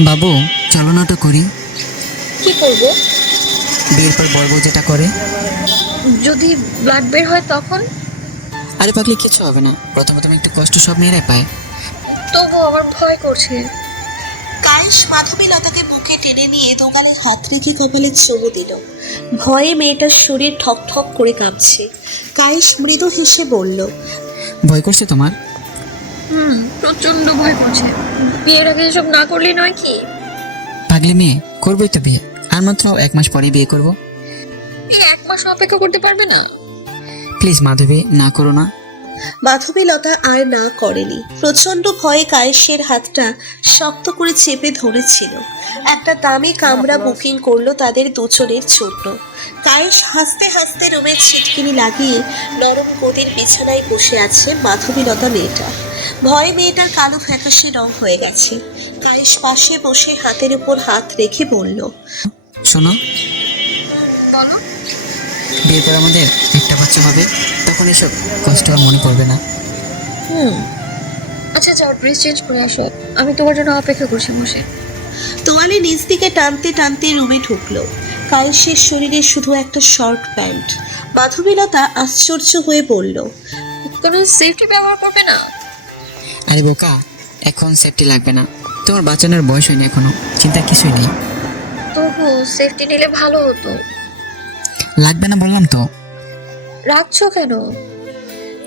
বাবু, চলো না ওটা করি। কি করব? বিয়ের পর বড় বউ যেটা করে। যদি ব্লাড বের হয় তখন? আরে পাগলি, কিছু হবে না। প্রথমে তুমি একটু কষ্ট সব মেয়েরাই পায়। তবু আমার ভয় করছে। কায়েস মাধবীলতাকে বুকে টেনে নিয়ে দোগালে হাত রেখে কপালে চুমু দিল। ভয়ে মেয়েটার শরীর ঠক ঠক করে কাঁপছে। কায়েস মৃদু হেসে বলল, ভয় করছে তোমার? প্রচন্ড ভয় করছে। বিয়ের আগে এসব না করলে নয় কি? পাগলি মেয়ে, করবোই তো বিয়ে। আর মাত্র 1 মাস পরে বিয়ে করব। এই 1 মাস অপেক্ষা করতে পারবে না? প্লিজ মাধবী, না করো না। মাধবীলতা আর না করেনি। প্রচন্ড ভয়ে কায়েসের হাতটা শক্ত করে চেপে ধরেছিল। একটা দামি কামরা বুকিং করলো তাদের দুজনের জন্য। কায়েস হাসতে হাসতে রুমের ছিটকিনি লাগিয়ে নরম গদির বিছানায় বসে আছে মাধবীলতা মেয়েটা। ভয়ে মেয়েটার কালো ফ্যাকাশে রং হয়ে গেছে। কায়েস পাশে বসে হাতের উপর হাত রেখে বলল, শোনো, বলো। বিয়ের পর আমাদের একটা বাচ্চা হবে, তখন এসব কষ্ট আর মনে পড়বে না। আচ্ছা যাও, ড্রেস চেঞ্জ করে আসো। আমি তোমার জন্য অপেক্ষা করছি বসে। তোয়ালে নিচ দিকে টানতে টানতে রুমে ঢুকলো। কায়েসের শরীরে শুধু একটা শর্ট প্যান্ট। মাধবীলতা আশ্চর্য হয়ে বলল, কোনো সেফটি ব্যবহার করবে না? আরে বোকা, এখন সেফটি লাগবে না। তোমার বাঁচানোর বয়স হয়নি এখনো, চিন্তা কিছুই নেই। তবু সেফটি নিলে ভালো হতো। লাগবে না বললাম তো। রাখছো কেন?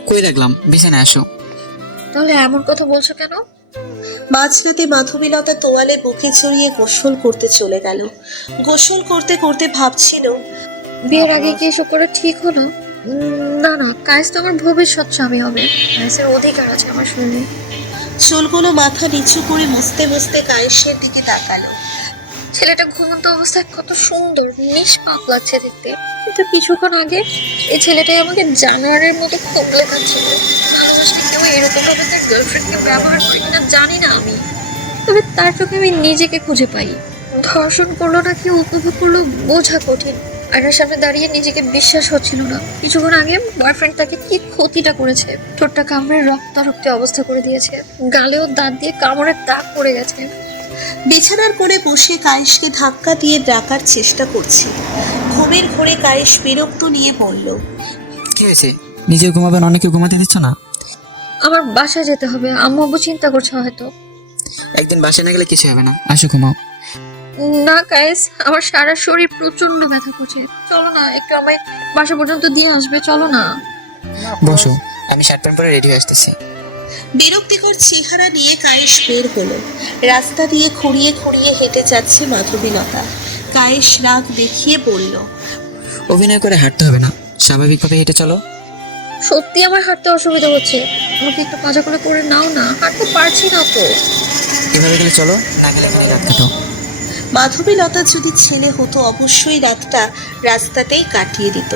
কই রাখলাম? বিছানায় আসো। তাহলে এমন কথা বলছো কেন? মাঝরাতে মাধবীলতা তোয়ালে বুকে ছড়িয়ে গোসল করতে চলে গেল। গোসল করতে করতে ভাবছিল, বিয়ের আগে কি এসব করা ঠিক হলো? না না, কায়েস তো আমার ভবিষ্যৎ স্বামী হবে। কায়েসের অধিকার আছে আমার শরীরে। চুলগুলো মাথা নিচু করে মুছতে মুছতে কায়েসের দিকে তাকালো। ছেলেটা ঘুমন্ত অবস্থায় কত সুন্দর নিষ্পাপ লাগছে দেখতে, কিন্তু কিছুক্ষণ আগে এই ছেলেটাই আমাকে জানোয়ারের মতো খুবলে খাচ্ছিল। ভালোবাসলে কেউ এরকম ভাবে তার গার্লফ্রেন্ডকে ব্যবহার করে কিনা জানি না আমি, তবে তার চোখে আমি নিজেকে খুঁজে পাই। ধর্ষণ করলো নাকি উপভোগ করলো বোঝা কঠিন। আয়নার সামনে দাঁড়িয়ে নিজেকে বিশ্বাস হচ্ছিল না। কিছুক্ষণ আগে বয়ফ্রেন্ড তাকে কি ক্ষতিটা করেছে। ঠোঁটটা কামড়ে রক্তারক্তি অবস্থা করে দিয়েছে, গালেও দাঁত দিয়ে কামড়ের দাগ পড়ে গেছে। বিছানার কোণে বসে কায়েসকে ধাক্কা দিয়ে ডাকার চেষ্টা করছে। ঘুমের ঘোরে কায়েস বিরক্ত নিয়ে বলল, কি হয়েছে? নিজে ঘুমাবেন, অনেকে ঘুমাতে দিচ্ছ না? আমার বাসায় যেতে হবে, আম্মু আব্বু চিন্তা করছে হয়তো। একদিন বাসায় না গেলে কিছু হবে না, আসো ঘুমাও। না কায়েস, আমার সারা শরীর প্রচন্ড ব্যথা করছে। চলো না, একটু আমায় বাসা পর্যন্ত দিয়ে আসবে, চলো না। বসো, আমি শার্ট প্যান্ট পরে রেডি হয়ে আসতেছি। বিরক্তিকর চেহারা নিয়ে কায়েস বের হলো। রাস্তা দিয়ে খুঁড়িয়ে খুঁড়িয়ে হেঁটে যাচ্ছে মাধবীলতা। কায়েস রাগ দেখিয়ে বলল, অভিনয় করে হাঁটতে হবে না, স্বাভাবিকভাবে হেঁটে চলো। সত্যি আমার হাঁটতে অসুবিধা হচ্ছে, আমাকে একটু পাজা করে নাও না, হাঁটতে পারছি না তো। এভাবে গেলে চলো, না গেলে এখানে রাত কাটো। মাধবীলতা যদি ছেলে হতো অবশ্যই রাতটা রাস্তাতেই কাটিয়ে দিত।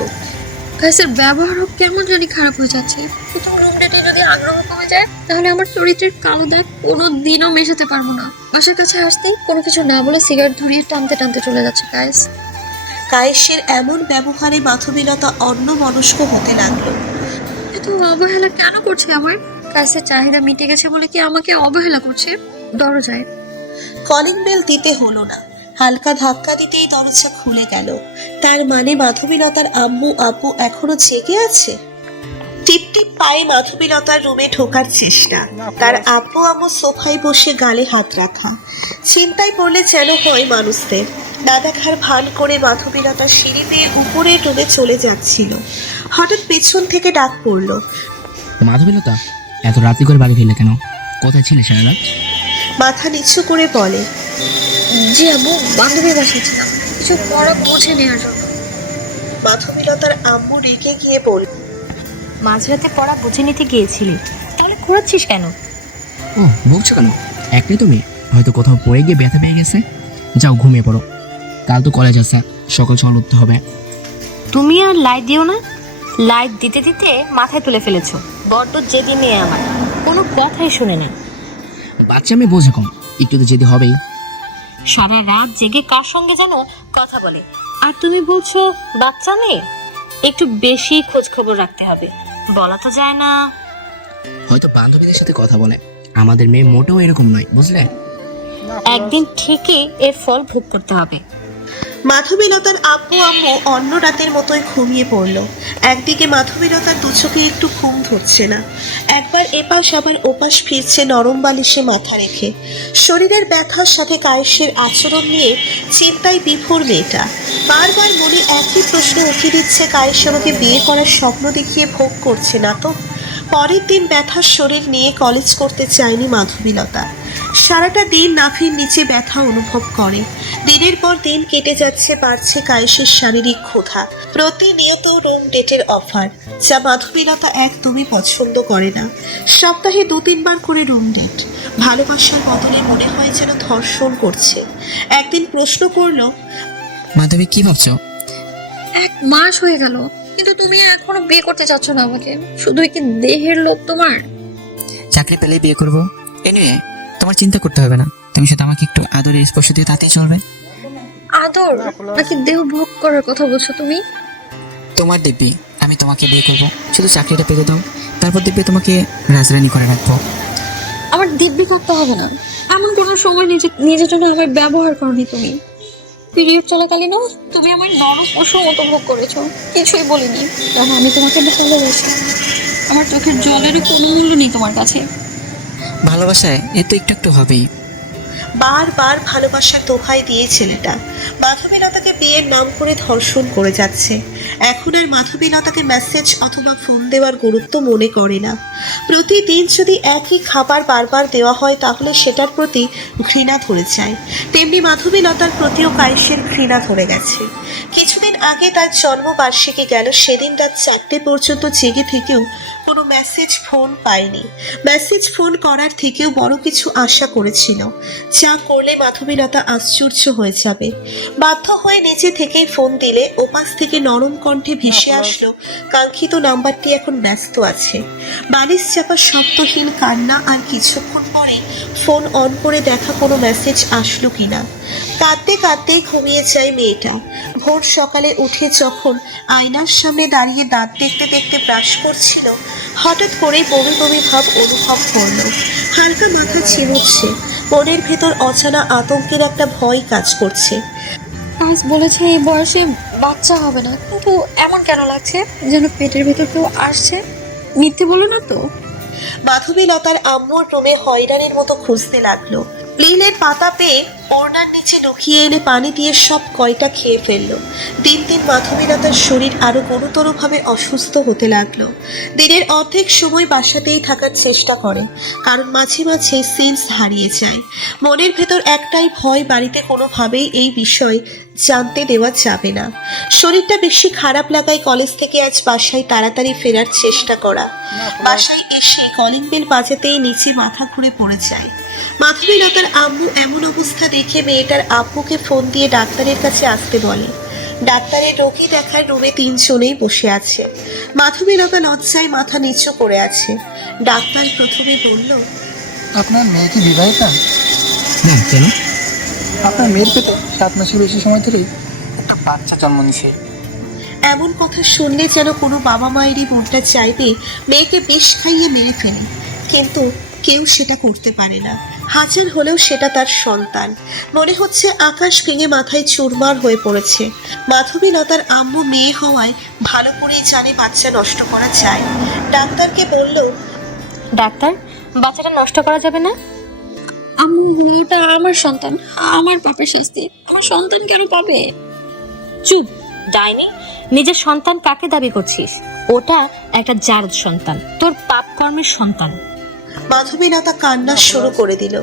কায়েসের ব্যবহারও কেমন জানি খারাপ হয়ে যাচ্ছে। প্রথম রুম ডেটে যদি আগ্রহ কমে যায়, তাহলে আমার চরিত্রের কালো দাগ কোনো দিনও মেশাতে পারবো না। বাসার কাছে আসতেই কোনো কিছু না বলে সিগারেট ধরিয়ে টানতে টানতে চলে যাচ্ছে কায়েস। কায়েসের এমন ব্যবহারে মাধবীলতা অন্যমনস্ক হতে লাগলো। এত অবহেলা কেন করছে আমার? কায়েসের চাহিদা মিটে গেছে বলে কি আমাকে অবহেলা করছে? দরজায় কলিং বেল দিতে হলো না, হালকা ধাক্কা দিতেই দরজা খুলে গেল। তার মানে মাধবীলতার আম্মু আব্বু এখনো জেগে আছে। টিপ টিপ পায়ে মাধবীলতার রুমে ঢোকার চেষ্টা। তার আব্বু আম্মু সোফায় বসে গালে হাত রাখা। চিন্তায় পড়লে যেন হয় মানুষদের। না দেখার ভান করে মাধবীলতা সিঁড়ি দিয়ে উপরের রুমে চলে যাচ্ছিল। হঠাৎ পেছন থেকে ডাক পড়ল, মাধবীলতা, এত রাত্রি করে বাড়ি ফিরলে কেন? কোথায় ছিলে সারা রাত? মাথা নিচু করে বলে, জি আব্বু, বান্ধবীর বাসায় ছিলাম কিছু পড়া পৌঁছে নেওয়ার জন্য। মাধবীলতার আম্মু রেগে গিয়ে বলল, মাঝরাতে পড়া বুঝে নিতে গিয়েছিলি, তাহলে ঘোরাচ্ছিস কেন? ও, বলছো কেন? একটাই তো মেয়ে, হয়তো কোথাও পড়ে গিয়ে ব্যথা পেয়ে গেছে। যাও ঘুমিয়ে পড়ো, কাল তো কলেজ আছে, সকাল সকাল উঠতে হবে। তুমি আর লাইট দিও না। লাইট দিতে দিতে মাথায় তুলে ফেলেছো। বড্ড জেদি নিয়ে আমার, কোনো কথাই শুনে না। বাচ্চা মেয়ে বোঝে কম, একটু তো যেতে হবেই। সারা রাত জেগে কার সঙ্গে যেন কথা বলে, আর তুমি বলছো বাচ্চা মেয়ে। একটু বেশি খোঁজ খবর রাখতে হবে, বলা তো যায় না। হয়তো বান্ধবীদের সাথে কথা বলে, আমাদের মেয়ে মোটেও এরকম নয়, বুঝলে? একদিন ঠিকই এর ফল ভোগ করতে হবে। মাধবীলতার আম্মু অন্য রাতের মতোই ঘুমিয়ে পড়ল। একদিকে মাধবীলতার দু চোখে একটু ঘুম ধরছে না, একবার এপাশ আবার ওপাশ ফিরছে নরম বালিশে মাথা রেখে। শরীরের ব্যথার সাথে কায়েসের আচরণ নিয়ে চিন্তায় বিভোর মেয়েটা। বারবার মনে একই প্রশ্ন উঠে দিচ্ছে, কায়েস আমাকে বিয়ে করার স্বপ্ন দেখিয়ে ভোগ করছে না তো? পরের দিন ব্যথার শরীর নিয়ে কলেজ করতে চায়নি মাধবীলতা। সারাটা দিন নাভির নিচে ব্যথা অনুভব করে। দিনের পর দিন কেটে যাচ্ছে, বাড়ছে কায়েসের শারীরিক ক্ষুধা। প্রতিনিয়ত রুম ডেটের অফার, যা মাধবীলতা একদমই পছন্দ করে না। সপ্তাহে 2-3 বার করে রুম ডেট। ভালোবাসার বদলে মনে হয় যেন ধর্ষণ করছে। একদিন প্রশ্ন করলো, মাধবী কি ভাবছো? 1 মাস হয়ে গেল, কিন্তু তুমি এখনো বিয়ে করতে চাচ্ছ না আমাকে। শুধুই কি দেহের লোভ তোমার? চাকরি পেলেই বিয়ে করবো। এনিওয়ে, তোমার চিন্তা করতে হবে না, তুমি শুধু আমাকে একটু আদরের স্পর্শ দিয়ে তাতেই চলবে। আদর নাকি দেহ ভোগ করার কথা বলছো তুমি? তোমার দিব্যি, আমি তোমাকে বিয়ে করবো। শুধু চাকরিটা পেতে দাও, তারপর দিব্যি তোমাকে রাজরানী করে রাখবো। আমার দিব্যি করতে হবে না। এমন কোনো সময় নিজের জন্য আমার ব্যবহার করনি তুমি। পিরিয়ড চলাকালীনও তুমি আমার নরম পশুর মতো ভোগ করেছো, কিছুই বলিনি। কারণ আমি তোমাকে ভালোবাসি। আমার চোখের জলেরও কোনো মূল্য নেই তোমার কাছে। ভালোবাসায় এ তো একটু একটু হবেই। বারবার ভালোবাসার দোহাই দিয়ে ছেলেটা মাধবীলতাকে বিয়ের নাম করে ধর্ষণ করে যাচ্ছে। এখন আর মাধবীলতাকে মেসেজ অথবা ফোন দেওয়ার গুরুত্ব মনে করে না। প্রতিদিন যদি একই খাবার বারবার দেওয়া হয় তাহলে সেটার প্রতি ঘৃণা ধরে যায়। তেমনি মাধবীলতার প্রতিও কায়েসের ঘৃণা ধরে গেছে। কিছুদিন আগে তার জন্মবার্ষিকী গেল, সেদিন রাত 4টে পর্যন্ত জেগে থেকেও কোনো মেসেজ ফোন পায়নি। মেসেজ ফোন করার থেকেও বড় কিছু আশা করেছিল, যা করলে মাধবীলতা আশ্চর্য হয়ে যাবে। বাধ্য হয়ে নিচে থেকেই ফোন দিলে ওপাশ থেকে নরম কণ্ঠে ভেসে আসলো, কাঙ্ক্ষিত নাম্বারটি এখন ব্যস্ত আছে। বালিশ চাপা শব্দহীন কান্না, আর কিছুক্ষণ পরে ফোন অন করে দেখা কোনো মেসেজ আসলো কিনা। কাঁদতে কাঁদতে ঘুমিয়ে যায় মেয়েটা। ভোর সকালে উঠে যখন আয়নার সামনে দাঁড়িয়ে দাঁত দেখতে দেখতে ব্রাশ করছিল, হঠাৎ করেই বমি বমি ভাব অনুভব করলো। হালকা মাথা ছিনুচ্ছে, মনের ভেতর অজানা আতঙ্কের একটা ভয় কাজ করছে। আজ বলেছে এই বয়সে বাচ্চা হবে না, কিন্তু এমন কেন লাগছে যেন পেটের ভেতর কেউ আসছে? মিথ্যে বলো না তো? মাধবীলতার আম্মুর রুমে হয়রানির মতো খুঁজতে লাগলো। লিলের পাতা পেয়ে ওড়নার নিচে লুকিয়ে এনে পানি দিয়ে সব কয়টা খেয়ে ফেললো। দিন দিন মাধবীলতার শরীর আরো গুরুতরভাবে অসুস্থ হতে লাগলো। দিনের অর্ধেক সময় বাসাতেই থাকার চেষ্টা করে, কারণ মাঝে মাঝে সেন্স হারিয়ে যায়। মনের ভেতর একটাই ভয়, বাড়িতে কোনোভাবেই এই বিষয় জানতে দেওয়া যাবে না। শরীরটা বেশি খারাপ লাগায় কলেজ থেকে আজ বাসায় তাড়াতাড়ি ফেরার চেষ্টা করা। বাসায় এসে কলিং বেল বাজাতেই নিচে মাথা ঘুরে পড়ে যায়। মাধবীলতার আম্মু এমন অবস্থা দেখে মেয়েটার আব্বুকে ফোন দিয়ে ডাক্তারের কাছে আসতে বলে। ডাক্তারের রোগী দেখার রুমে 3 জনেই বসে আছে। মাধবীলতা লজ্জায় মাথা নিচু করে আছে। ডাক্তার প্রথমে বলল, আপনার মেয়ে কি বিবাহিতা? না, কেন? আপনার মেয়ের পেটে 7 মাসের বেশি সময় ধরেই একটা বাচ্চা জন্ম নিছে। এমন কথা শুনলে যেন কোনো বাবা মায়েরই মনটা চাইবে মেয়েকে বিষ খাইয়ে মেরে ফেলে, কিন্তু কেউ সেটা করতে পারে না। হাজার হলেও সেটা তার সন্তান। মনে হচ্ছে আকাশ ভেঙে মাথায় চুরমার হয়ে পড়েছে। মাধবীলতার আম্মু মেয়ে হওয়ায় ভালো করেই জানে বাচ্চা নষ্ট করা যায়। ডাক্তারকে বলল, ডাক্তার, বাচ্চাটা নষ্ট করা যাবে না? আম্মু, ওটা আমার সন্তান, আমার পাপের শাস্তি। আমার সন্তান কেন পাবে? চুপ ডাইনি, নিজের সন্তান কাকে দাবি করছিস? ওটা একটা জারদ সন্তান, তোর পাপ কর্মের সন্তান। মাধবীলতা কান্না শুরু করে দিল।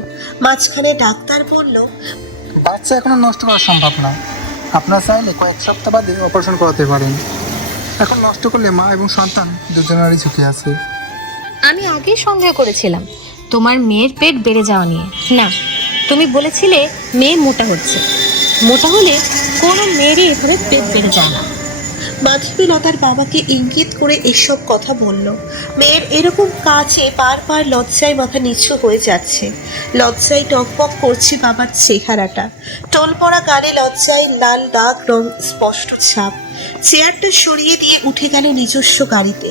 মাঝখানে ডাক্তার বলল, বাচ্চা এখনো নষ্ট করা সম্ভব না। আপনারা চাইলে কয়েক সপ্তাহ বাদে অপারেশন করাতে পারেন। এখন নষ্ট করলে মা এবং সন্তান দুজনেরই ঝুঁকি আছে। আমি আগে সন্দেহ করেছিলাম তোমার মেয়ের পেট বেড়ে যাওয়া নিয়ে। না, তুমি বলেছিলে মেয়ে মোটা হচ্ছে। মোটা হলে কোনো মেয়েরই এভাবে পেট বেড়ে যায় না। মাধবীলতার বাবাকে ইঙ্গিত করে এসব কথা বলল। মেয়ের এরকম কাজে বারবার লজ্জায় মাথা নিচু হয়ে যাচ্ছে। লজ্জায় টকবক করছে বাবার চেহারাটা। টোল পড়া গালে লজ্জায় লাল দাগ, রং স্পষ্ট ছাপ। চেয়ারটা সরিয়ে দিয়ে উঠে গেল নিজস্ব গাড়িতে।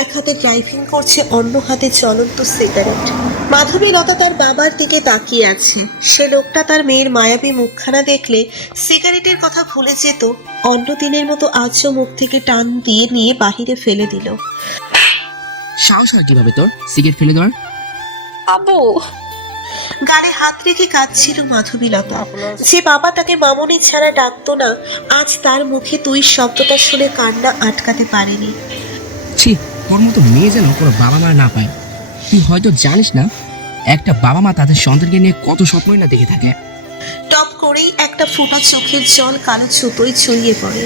এক হাতে ড্রাইভিং করছে, অন্য হাতে জ্বলন্ত সিগারেট। মাধবীলতা তার বাবার দিকে তাকিয়ে আছে। সে লোকটা তার মেয়ের মায়াবী মুখখানা দেখলে সিগারেটের কথা ভুলে যেত। অন্য দিনের মতো আজও মুখ থেকে টান দিয়ে নিয়ে বাহিরে ফেলে দিল। সাহস হয় কিভাবে তোর সিগারেট ফেলে দেওয়ার? আব্বু, গালে হাত রেখে কাঁদছিল মাধবীলতা। যে বাবা তাকে মামনি ছাড়া ডাকতো না, আজ তার মুখে তুই শব্দটা শুনে কান্না আটকাতে পারেনি। ছি, তোর মতো মেয়ে যেন কোনো বাবা মা না পায়। তুই হয়তো জানিস না, একটা বাবা মা তাদের সন্তানকে নিয়ে কত স্বপ্নই না দেখে থাকে। টপ করেই একটা ফুটো চোখের জল কালো ছুতোয় ছড়িয়ে পড়ে।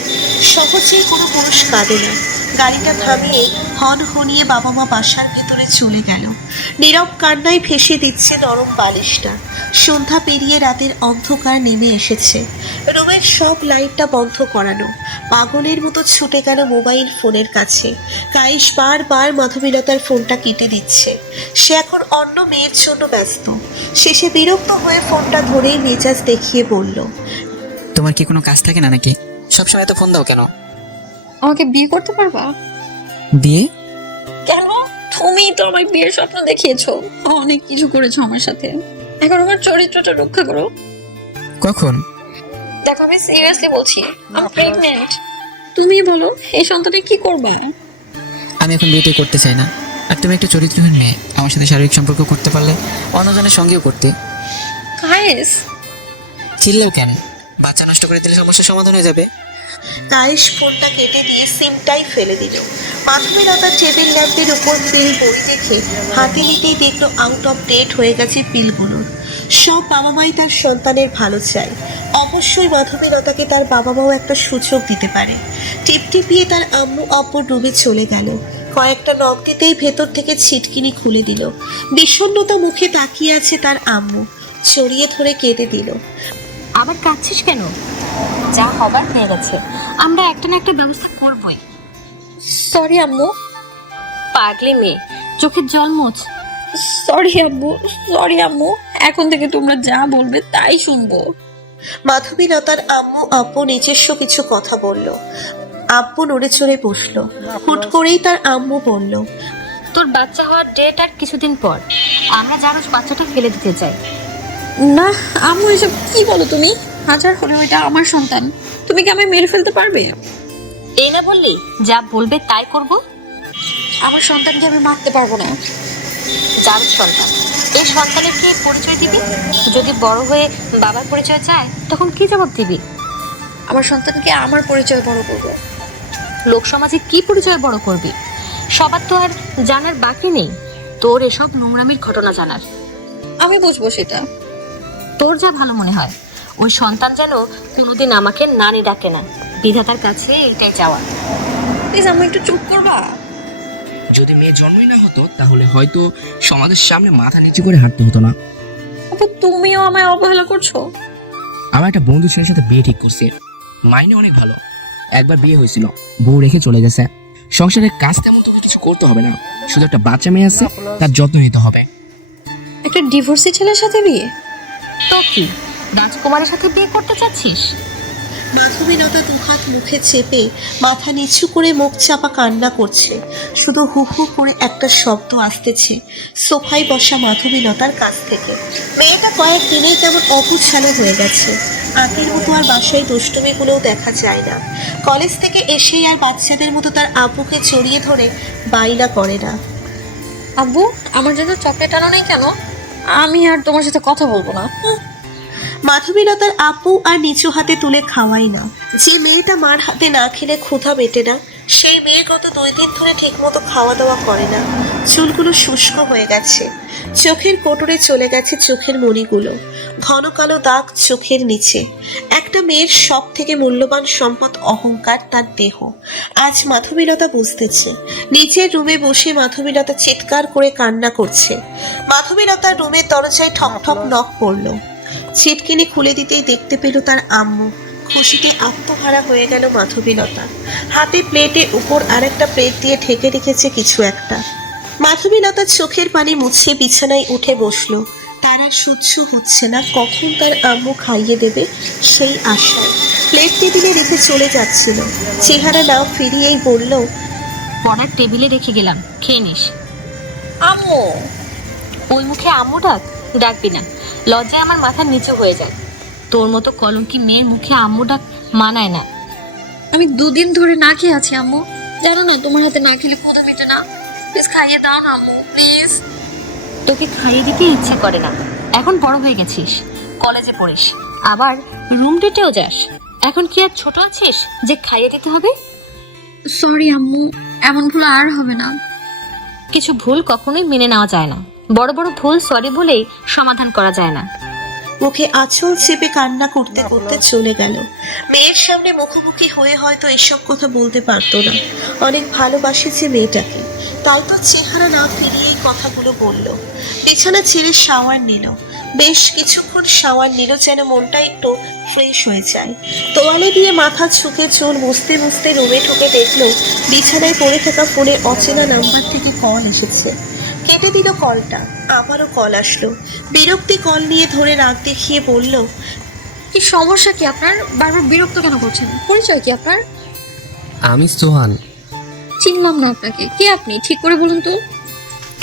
সহজেই কোনো পুরুষ কাঁদে না। গাড়িটা থামিয়ে হন হনিয়ে বাবা মা বাসার ভেতরে চলে গেল। নীরব কান্নায় ভেসে দিচ্ছে নরম বালিশটা। সন্ধ্যা পেরিয়ে রাতের অন্ধকার নেমে এসেছে। রুমের সব লাইটটা বন্ধ করানো। পাগলের মতো ছুটে গেল মোবাইল ফোনের কাছে। কায়েস বারবার মাধবীলতার ফোনটা কেটে দিচ্ছে। সে এখন অন্য মেয়ের জন্য ব্যস্ত। শেষে বিরক্ত হয়ে ফোনটা ধরেই মেজাজ দেখিয়ে বলল, তোমার কি কোনো কাজ থাকে না নাকি? সবসময় তো ফোন দাও কেন? আমাকে বিয়ে করতে পারবা? বিয়ে? কেন? তুমি তো আমার বিয়ের স্বপ্ন দেখিয়েছো, অনেক কিছু করেছো আমার সাথে। এখন আমার চরিত্রটা রক্ষা করো। কখন? দেখো, আমি সিরিয়াসলি বলছি, আমি প্রেগন্যান্ট। তুমি বলো, এই সন্তানটা কি করবা? আমি এখন বিয়েটি করতে চাই না। আর তুমি একটা চরিত্রহীন মেয়ে, আমার সাথে শারীরিক সম্পর্ক করতে পারলে অন্যজনের সঙ্গেও করতে। কায়েস, চিল্লেও কেন? বাচ্চা নষ্ট করে দিলে সমস্যার সমাধান হয়ে যাবে। কায়েস ফোনটা কেটে দিয়ে সিমটাই ফেলে দিল। মাধবীলতা টেবিল ল্যাম্পের উপর পিল বই রেখে হাতে নিতেই দেখলো আউট অফ ডেট হয়ে গেছে পিলগুলো। সব বাবা মাই তার সন্তানের ভালো চায়। অবশ্যই মাধবীলতাকে তার বাবা মাও একটা সুযোগ দিতে পারে। টিপটিপিয়ে তার আম্মু অপর রুমে চলে গেল। কয়েকটা নখ দিতেই ভেতর থেকে ছিটকিনি খুলে দিল। বিষণ্ণতা মুখে তাকিয়ে আছে তার আম্মু। ছড়িয়ে ধরে কেঁদে দিল। আবার কাঁদছিস কেন? যা হবার হয়ে গেছে, আমরা একটা না একটা ব্যবস্থা করবই। সরি আম্মু। পাগলি মেয়ে, চোখের জল মোছ। সরি আম্মু, সরি আম্মু। এখন থেকে তোমরা যা বলবে তাই শুনবো। মাধবীলতার আম্মু আব্বু নিজস্ব কিছু কথা বলল। আব্বু নড়ে চড়ে বসলো। হুট করেই তার আম্মু বলল, তোর বাচ্চা হওয়ার ডেট আর কিছুদিন পর। আমরা জানো বাচ্চাটা ফেলে দিতে চাই। না আম্মু, এসব কি বলো তুমি? হাজার হলে ওইটা আমার সন্তান। তুমি কি আমায় মেরে ফেলতে পারবে? এই না বললি, যা বলবে তাই করব। আমার সন্তানকে আমি মারতে পারবো না। যার সন্তান, এই সন্তানের কি পরিচয় দিবি? যদি বড় হয়ে বাবার পরিচয় চায়, তখন কি জবাব দিবি? আমার সন্তানকে আমার পরিচয় বড় করবো। লোক সমাজে কি পরিচয় বড় করবি? সবার তো আর জানার বাকি নেই তোর এসব নোংরামির ঘটনা জানার। আমি বুঝবো সেটা। তোর যা ভালো মনে হয়। ওই সন্তান যেন কোনোদিন আমাকে নানি ডাকে না, বিধাতার কাছে এটাই চাওয়া। প্লিজ আম্মু, একটু চুপ করবা? যদি মেয়ে জন্মই না হতো, তাহলে হয়তো সমাজের সামনে মাথা নিচু করে হাঁটতে হতো না। আপু, তুমিও আমায় অবহেলা করছো। আমার একটা বন্ধু ছেলের সাথে বিয়ে ঠিক করছে। মাইনে অনেক ভালো। একবার বিয়ে হয়েছিল, বউ রেখে চলে গেছে। সংসারের কাজ তেমন তোকে কিছু করতে হবে না, শুধু একটা বাচ্চা মেয়ে আছে, তার যত্ন নিতে হবে। একটা ডিভোর্সি ছেলের সাথে বিয়ে? তো কি রাজকুমারের সাথে বিয়ে করতে চাচ্ছিস? মাধবীলতা দুহাত মুখে চেপে মাথা নিচু করে মুখ চাপা কান্না করছে। শুধু হু হু করে একটা শব্দ আসতেছে সোফায় বসা মাধবীলতার কাছ থেকে। মেয়েটা কয়েকদিনেই কেমন অগুছালো হয়ে গেছে। আগের মতো আর বাসায় দুষ্টুমিগুলোও দেখা যায় না। কলেজ থেকে এসেই আর বাচ্চাদের মতো তার আব্বুকে জড়িয়ে ধরে বাইনা করে না। আব্বু, আমার জন্য চকলেট আনো নাই কেন? আমি আর তোমার সাথে কথা বলবো না। মাধবীলতার আপু আর নিচু হাতে তুলে খাওয়াই না। যে মেয়েটা মার হাতে না খেলে ক্ষুধা মেটে না, সেই মেয়ে গত 2 দিন ধরে ঠিকমতো খাওয়া দাওয়া করে না। চুলগুলো শুষ্ক হয়ে গেছে, চোখের কোটরে চলে গেছে চোখের মণিগুলো, ঘন কালো দাগ চোখের নিচে। একটা মেয়ের সব থেকে মূল্যবান সম্পদ অহংকার, তার দেহ। আজ মাধবীলতা বুঝতেছে। নিচের রুমে বসে মাধবীলতা চিৎকার করে কান্না করছে। মাধবীলতার রুমের দরজায় ঠক ঠক নক পড়লো। ছিটকিনি খুলে দিতেই দেখতে পেল তার আম্মু। খুশিতে আত্মহারা হয়ে গেল মাধবীলতা। হাতে প্লেটের উপর আরেকটা প্লেট দিয়ে ঢেকে রেখেছে কিছু একটা। মাধবীলতা চোখের পানি মুছে বিছানায় উঠে বসলো। তার আর সহ্য হচ্ছে না কখন তার আম্মু খাইয়ে দেবে সেই আশায়। প্লেট টেবিলে রেখে চলে যাচ্ছিল। চেহারা না ফিরিয়েই বলল, পড়ার টেবিলে রেখে গেলাম, খেয়ে নিস। আম্মু, ওই মুখে আম্মু ডাক, ডাকবি না, লজ্জায় আমার মাথার নিচু হয়ে যায়। তোর মতো কলঙ্কি মেয়ের মুখে আম্মু ডাক মানায় না। আমি 2 দিন ধরে না খেয়ে আছি আম্মু, জানো না তোমার হাতে না খেলে ক্ষুধা মেটে না। প্লিজ খাইয়ে দাও না আম্মু, প্লিজ। তোকে খাইয়ে দিতে ইচ্ছে করে না, এখন বড় হয়ে গেছিস, কলেজে পড়িস, আবার রুম ডেটেও যাস। এখন কি আর ছোট আছিস যে খাইয়ে দিতে হবে? সরি আম্মু, এমন ভুল আর হবে না। কিছু ভুল কখনোই মেনে নেওয়া যায় না, বড় বড় ভুল সরি বলেই সমাধান করা যায় না। মুখে আঁচল চেপে কান্না করতে করতে চলে গেল। মেয়ের সামনে মুখোমুখি হয়ে হয়তো এসব কথা বলতে পারতো না, অনেক ভালোবাসেছে মেয়েটাকে, তাই তো চেহারা না ফিরিয়েই কথাগুলো বলল। বিছানা ছেড়ে শাওয়ার নিল, বেশ কিছুক্ষণ শাওয়ার নিল যেন মনটা একটু ফ্রেশ হয়ে যায়। তোয়ালে দিয়ে মাথা ঝুঁকে চুল মুছতে মুছতে রুমে ঢুকে দেখলো বিছানায় পড়ে থাকা ফোনে অচেনা নাম্বার থেকে কল এসেছে। কেটে দিল কলটা, আবারও কল আসলো। বিরক্তি কল নিয়ে ধরে রাগ দেখিয়ে বলল, কি সমস্যা কি আপনার? বারবার বিরক্ত কেন করছেন? পরিচয় কি আপনার? আমি সোহান। চিনলাম না আপনাকে, কে আপনি ঠিক করে বলুন তো।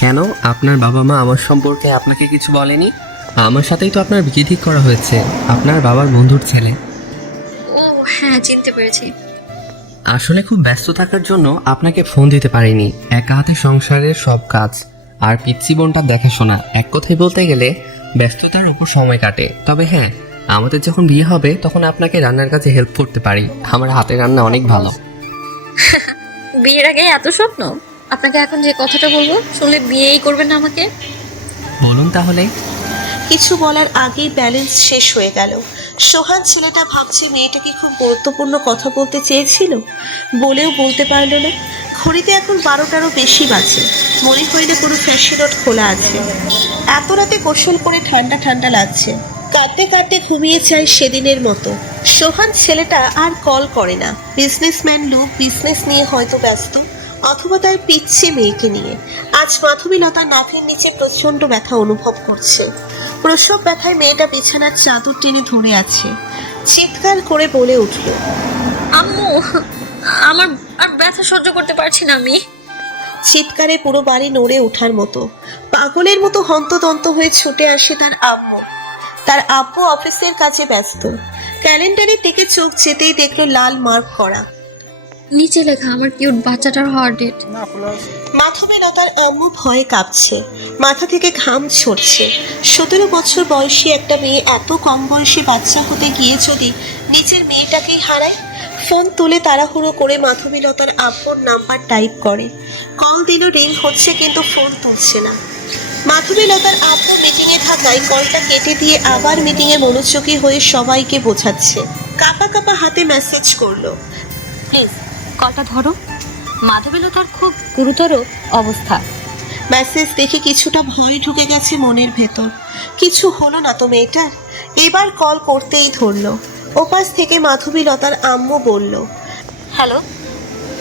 কেন, আপনার বাবা মা আমার সম্পর্কে আপনাকে কিছু বলেনি? আমার সাথেই তো আপনার বিয়ে ঠিক করা হয়েছে, আপনার বাবার বন্ধুর ছেলে। ও হ্যাঁ, চিনতে পেরেছি। আসলে খুব ব্যস্ত থাকার জন্য আপনাকে ফোন দিতে পারিনি, একা হাতে সংসারের সব কাজ আর পিচ্ছি বোনটার দেখাশোনা, এক কথায় বলতে গেলে ব্যস্ততার উপর সময় কাটে। তবে হ্যাঁ, আমাদের যখন বিয়ে হবে তখন আপনাকে রান্নার কাজে হেল্প করতে পারি, আমার হাতের রান্না অনেক ভালো। বিয়ের আগে এত স্বপ্ন? আপনাকে এখন যে কথাটা বলবো শুনলে বিয়েই করবেন না আমাকে? বলুন তাহলে। কিছু বলার আগেই ব্যালেন্স শেষ হয়ে গেল। সোহান ছেলেটা ভাবছে মেয়েটা কি খুব গুরুত্বপূর্ণ কথা বলতে চেয়েছিল, বলেও বলতে পারলো না। ঘড়িতে এখন 12টারও বেশি বাজে, মনে হইলে পুরো ফ্যাশন রোড খোলা আছে। এত রাতে গোসল করে ঠান্ডা ঠান্ডা লাগছে, কাঁদতে কাঁদতে ঘুমিয়ে চাই সেদিনের মতো। সোহান ছেলেটা আর কল করে না। বিজনেসম্যান লোক, বিজনেস নিয়ে হয়তো ব্যস্ত, অথবা তার পিচ্ছে মেয়েকে নিয়ে। আজ মাধবীলতার নাকের নিচে প্রচন্ড ব্যথা অনুভব করছে। প্রসব ব্যথায় মেয়েটা বিছানার চাদর টেনে ধরে আছে, চিৎকার করে বলে উঠল, আম্মু, আমার আর ব্যথা সহ্য করতে পারছি না আমি। চিৎকারে পুরো বাড়ি নড়ে ওঠার মতো। পাগলের মতো হন্তদন্ত হয়ে ছুটে আসে তার আম্মু। তার আব্বু অফিসের কাজে ব্যস্ত। ক্যালেন্ডারের দিকে চোখ যেতেই দেখলো লাল মার্ক করা, নিচে লেখা আমার কিউট বাচ্চাটার হওয়ার ডেট। মাধবীলতার আম্মু ভয়ে কাঁপছে, মাথা থেকে ঘাম ঝরছে। 17 বছর বয়সী একটা মেয়ে এত কম বয়সী বাচ্চা হতে গিয়ে যদি নিজের মেয়েটাকেই হারায়। ফোন তুলে তাড়াহুড়ো করে মাধবীলতার আব্বুর নাম্বার টাইপ করে। কল দিল, রিং হচ্ছে কিন্তু ফোন তুলছে না। মাধবীলতার আব্বু মিটিংয়ে থাকায় কলটা কেটে দিয়ে আবার মিটিংয়ে মনোযোগী হয়ে সবাইকে বোঝাচ্ছে। কাঁপা কাঁপা হাতে মেসেজ করলো, প্লিজ কলটা ধরো, মাধবীলতার খুব গুরুতর অবস্থা। মেসেজ দেখে কিছুটা ভয় ঢুকে গেছে মনের ভেতর। কিছু হলো না তো মেয়েটার? এবার কল করতেই ধরলো। ওপাশ থেকে মাধবীলতার আম্মু বলল, হ্যালো,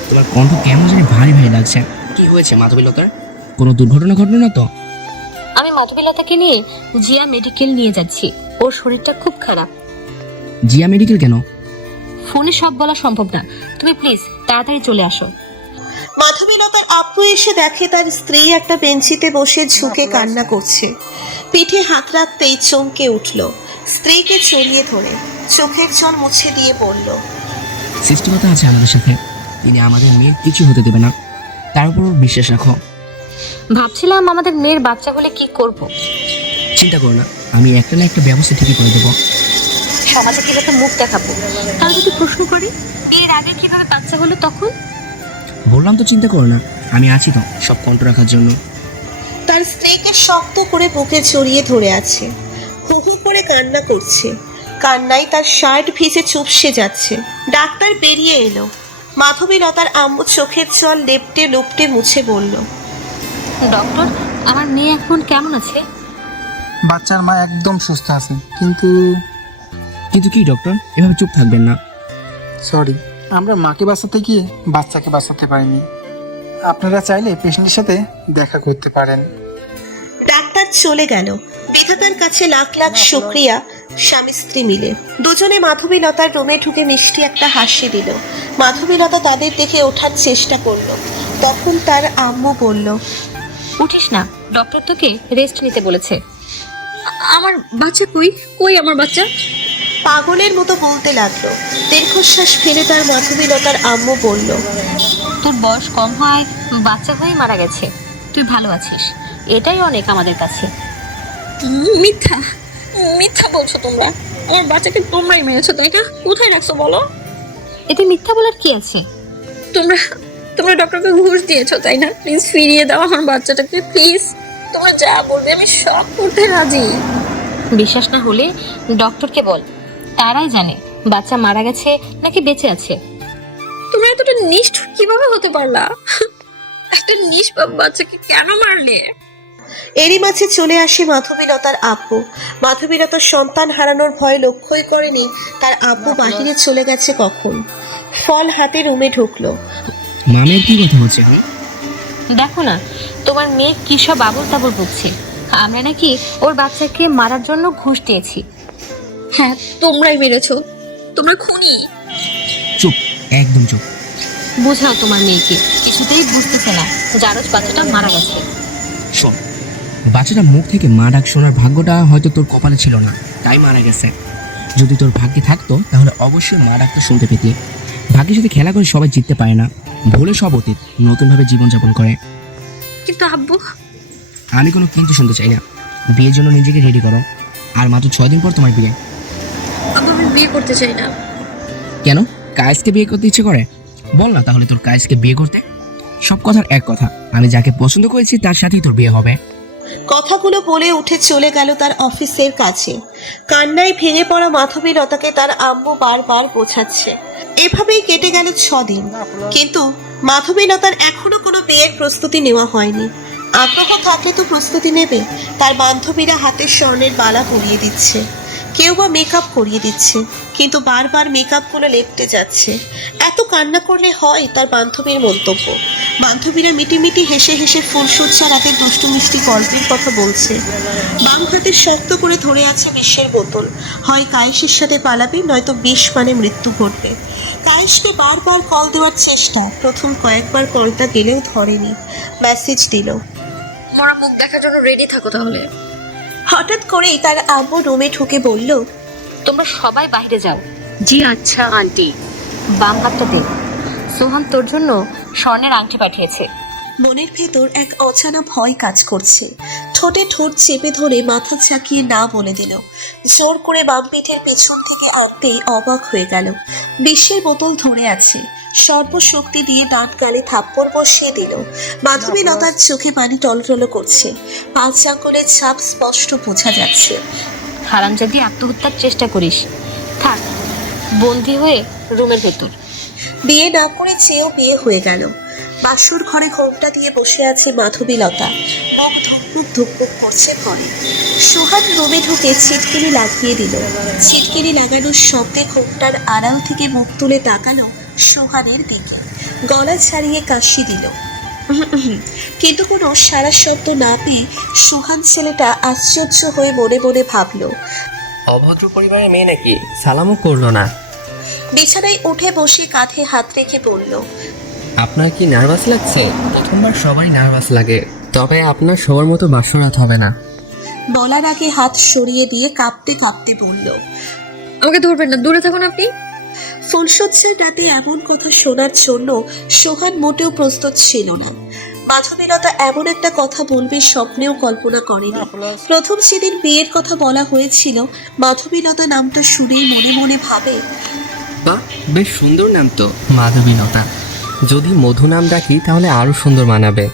তোমার কণ্ঠ কেমন জানি ভারী ভারী লাগছে। কি হয়েছে মাধবীলতার? কোনো দুর্ঘটনা ঘটলো না তো? আমি মাধবীলতাকে নিয়ে জিয়া মেডিকেল নিয়ে যাচ্ছি, ওর শরীরটা খুব খারাপ। জিয়া মেডিকেল কেন? ফোনে সব বলা সম্ভব না, তুমি প্লিজ তাড়াতাড়ি চলে আসো। মাধবীলতার আব্বু এসে দেখে তার স্ত্রী একটা বেঞ্চিতে বসে ঝুঁকে কান্না করছে। পিঠে হাত রাখতেই চমকে উঠল, স্ত্রীকে জড়িয়ে ধরে চোখের জল মুছে দিয়ে বলল, সৃষ্টিকর্তা আছে আমাদের সাথে, তিনি আমাদের মেয়ের কিছু হতে দেবে না, তার উপর বিশ্বাস রাখো। ভাবছিলাম আমাদের মেয়ের বাচ্চা হলে কি করব। চিন্তা করো না, আমি একটা না একটা ব্যবস্থা ঠিকই করে দেবো। সমাজে কিভাবে মুখ দেখাবো? তারা যদি প্রশ্ন করে বিয়ের আগে কিভাবে বাচ্চা হলো তখন? বললাম তো চিন্তা করো না, আমি আছি তো সব কন্ট্রোল রাখার জন্য। তার স্ত্রীকে শক্ত করে বুকে জড়িয়ে ধরে আছে, হু হু করে কান্না করছে। কান্নায় তার শার্ট ভিজে চুপসে যাচ্ছে। ডাক্তার বেরিয়ে এলো। মাধবীলতার আম্মু চোখের জল লেপটে লুপটে মুছে বলল, ডক্টর, আমার মেয়ে এখন কেমন আছে? বাচ্চার মা একদম সুস্থ আছে, কিন্তু কিন্তু কি ডক্টর, এভাবে চুপ থাকবেন না। সরি, আমরা মাকে বাঁচাতে গিয়ে বাচ্চাকে বাঁচাতে পারিনি। আপনারা চাইলে পেশেন্টের সাথে দেখা করতে পারেন। ডাক্তার চলে গেল। বিধাতার কাছে লাখ লাখ শুক্রিয়া, স্বামী স্ত্রী মিলে দুজনে মাধবীলতার রুমে ঢুকে মিষ্টি একটা হাসি দিল। মাধবীলতা তাদের দেখে ওঠার চেষ্টা করলো, তখন তার আম্মু বলল, উঠিস না, ডক্টর তোকে রেস্ট নিতে বলেছে। আমার বাচ্চা কই? কই আমার বাচ্চা? পাগলের মতো বলতে লাগলো। দীর্ঘশ্বাস ফেলে তার মাধবীলতার আম্মু বলল, তোর বয়স কম হয় বাচ্চা হয়ে মারা গেছে, তুই ভালো আছিস, এটাই অনেক আমাদের কাছে। মিথ্যা, মিথ্যা বলছো তোমরা। আমার বাচ্চাকে তোমরাই মেরেছো, তাই না? কোথায় রাখছো বলো? এতে মিথ্যা বলার কি আছে? তোমরা তোমরা ডক্টরকে ঘুষ দিয়েছো, তাই না? প্লিজ ফিরিয়ে দাও আমার বাচ্চাটাকে, প্লিজ। তোমরা যা বলবে আমি সব করতে রাজি। বিশ্বাস না হলে ডক্টরকে বল, তারাই জানে বাচ্চা মারা গেছে নাকি বেঁচে আছে। তোমরা এতটা নিষ্ঠুর কিভাবে হতে পারলা? একটা নিষ্পাপ বাচ্চাকে কেন মারলে? এরই মাঝে চলে আসে মাধবীলতার আব্বু। মাধবীলতার সন্তান হারানোর ভয় লক্ষ্যই করেনি তার আব্বু বাহিরে চলে গেছে কখন। ফল হাতে রুমে ঢুকলো। মামের কি কথা হচ্ছে এখন? দেখো না, তোমার মেয়ে কি সব আবল তাবল বকছে। আমরা নাকি ওর বাচ্চাকে মারার জন্য ঘুষ দিয়েছি। হ্যাঁ, তোমরাই মেরেছো, তোমরা খুনি। চুপ, একদম চুপ। বুঝাও তোমার মেয়েকে, কিছুতেই বুঝতেছে না জারজ বাচ্চাটা মারা গেছে। শোন, বাচ্চাটা মুখ থেকে মা ডাক শোনার ভাগ্যটা হয়তো তোর কপালে ছিল না, তাই মারা গেছে। যদি তোর ভাগ্যে থাকতো তাহলে অবশ্যই মা ডাকটা শুনতে পেতি। ভাগ্যের সাথে খেলা করে সবাই জিততে পারে না, ভুলে সব অতীত, নতুনভাবে জীবনযাপন করে। কিন্তু আব্বু, আমি কোনো কিন্তু শুনতে চাই না। বিয়ের জন্য নিজেকে রেডি করো, আর মাত্র 6 দিন পর তোমার বিয়ে। আব্বু আমি বিয়ে করতে চাই না। কেন, কায়েসকে বিয়ে করতে ইচ্ছে করে? বল না তাহলে তোর কায়েসকে বিয়ে করতে। সব কথার এক কথা, আমি যাকে পছন্দ করেছি তার সাথেই তোর বিয়ে হবে। কথাগুলো বলে উঠে চলে গেল তার অফিসের কাছে। কান্নায় ভেঙে পড়া মাধবীলতাকে তার আম্মু বারবার বোঝাচ্ছে। এভাবেই কেটে গেল 6 দিন, কিন্তু মাধবীলতার এখনো কোনো বিয়ের প্রস্তুতি নেওয়া হয়নি। আগ্রহ থাকলে তো প্রস্তুতি নেবে। তার বান্ধবীরা হাতে স্বর্ণের বালা পরিয়ে দিচ্ছে, কেউ বা মেকআপ করিয়ে দিচ্ছে, কিন্তু বারবার মেকআপগুলো লেপটে যাচ্ছে। এত কান্না করলে হয়, তার বান্ধবীর মন্তব্য। বান্ধবীরা মিটিমিটি হেসে হেসে ফুলসজ্জা রাতে দুষ্টু মিষ্টি গল্পের কথা বলছে। বাম হাতে শক্ত করে ধরে আছে বিষের বোতল। হয় কায়েসের সাথে পালাবে, নয়তো বিষ মানে মৃত্যু ঘটবে। কায়েসকে বারবার কল দেওয়ার চেষ্টা, প্রথম কয়েকবার কলটা গেলেও ধরেনি। মেসেজ দিল। মরা মুখ দেখার জন্য রেডি থাকো তাহলে। হঠাৎ করেই তার আব্বু রুমে ঢুকে বলল, তোমরা সবাই বাইরে যাও। জি আচ্ছা আন্টি। বাম হাতটা দে, সোহান তোর জন্য স্বর্ণের আংটি পাঠিয়েছে। মনের ভেতর এক অজানা ভয় কাজ করছে। ঠোঁটে ঠোঁট চেপে ধরে মাথা ঝাঁকিয়ে না বলে দিল। জোর করে বাম পিঠের পেছন থেকে আঁকতেই অবাক হয়ে গেল। বিষের বোতল ধরে আছে। সর্বশক্তি দিয়ে দাঁত গালে থাপ্পড় বসিয়ে দিল। মাধবীলতার চোখে পানি টলটল করছে। 5 আঙ্গুলের ছাপ স্পষ্ট বোঝা যাচ্ছে। হারামজাদি, আত্মহত্যার চেষ্টা করিস, থাক বন্দি হয়ে রুমের ভেতর। বিয়ে না করে চেয়েও বিয়ে হয়ে গেল। বাসর ঘরে ঘোমটা দিয়ে বসে আছে মাধবীলতা। মুখ ধুকপুক ধুকপুক করছে ঘরে। সোহান রুমে ঢুকে ছিটকিনি লাগিয়ে দিল। ছিটকিনি লাগানোর শব্দে ঘোমটার আড়াল থেকে মুখ তুলে তাকালো সোহানের দিকে। গলা ছাড়িয়ে কাশি দিল। কিন্তু কোনো সারা শব্দ না পেয়ে সোহান ছেলেটা আশ্চর্য হয়ে মনে মনে ভাবলো। অভদ্র পরিবারের মেয়ে নাকি, সালামও করলো না। বিছানায় উঠে বসে কাঁধে হাত রেখে বলল, আপনার কি নার্ভাস লাগছে? প্রথমবার সবাই নার্ভাস লাগে, তবে আপনার সবার মতো বাসরাত হবে না। বলার আগে হাত সরিয়ে দিয়ে কাঁপতে কাঁপতে বলল, আমাকে ধরবেন না, দূরে থাকুন আপনি। ফুলসজ্জার রাতে এমন কথা শোনার জন্য সোহান মোটেও প্রস্তুত ছিল না। মাধবীলতা এমন একটা কথা বলবে স্বপ্নেও কল্পনা করেনি। প্রথম সেদিন বিয়ের কথা বলা হয়েছিল, মাধবীলতা নামটা শুনেই মনে মনে ভাবে, বাহ, বেশ সুন্দর নাম তো, মাধবীলতা। যদি মধু নাম ডাকি তাহলে আরো সুন্দর মানাবে।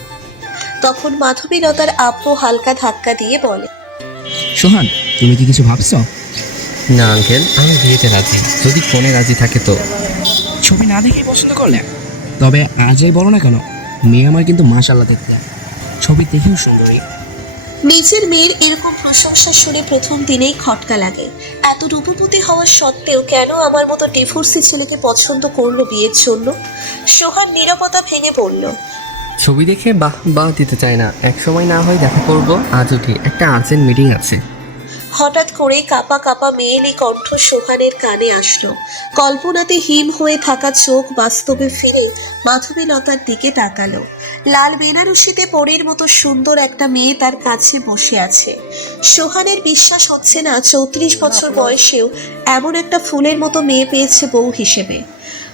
তখন মাধবীলতার আব্বু হালকা ধাক্কা দিয়ে বলে, সোহান, তুমি কি কিছু ভাবছো? না আঙ্কেল, আমি বিয়েতে রাজি, যদি ফোনে রাজি থাকে তো। ছবি না দেখেই পছন্দ করলে? তবে আজই বলো না কেন, মেয়ে আমার কিন্তু মাশাআল্লাহ দেখতে, ছবি দেখেও সুন্দরী। নিজের মেয়ের এরকম প্রশংসা শুনে প্রথম দিনেই খটকা লাগে। এত রূপবতী হওয়া সত্ত্বেও কেন আমার মতো ডিভোর্সি ছেলেকে পছন্দ করলো বিয়ের জন্য? সোহান নীরবতা ভেঙে বলল, ছবি দেখে বাহ বাহ দিতে চায় না, এক সময় না হয় দেখা করবো, আজ উঠি, একটা আর্জেন্ট মিটিং আছে। হঠাৎ করে কাপা কাপা মেয়েলি কণ্ঠ সোহানের কানে আসলো। কল্পনাতে হিম হয়ে থাকা চোখ বাস্তবে ফিরে মাধবীলতার দিকে তাকালো। লাল বেনারসিতে পরীর মতো সুন্দর একটা মেয়ে তার কাছে বসে আছে। সোহানের বিশ্বাস হচ্ছে না 34 বছর বয়সেও এমন একটা ফুলের মতো মেয়ে পেয়েছে বউ হিসেবে।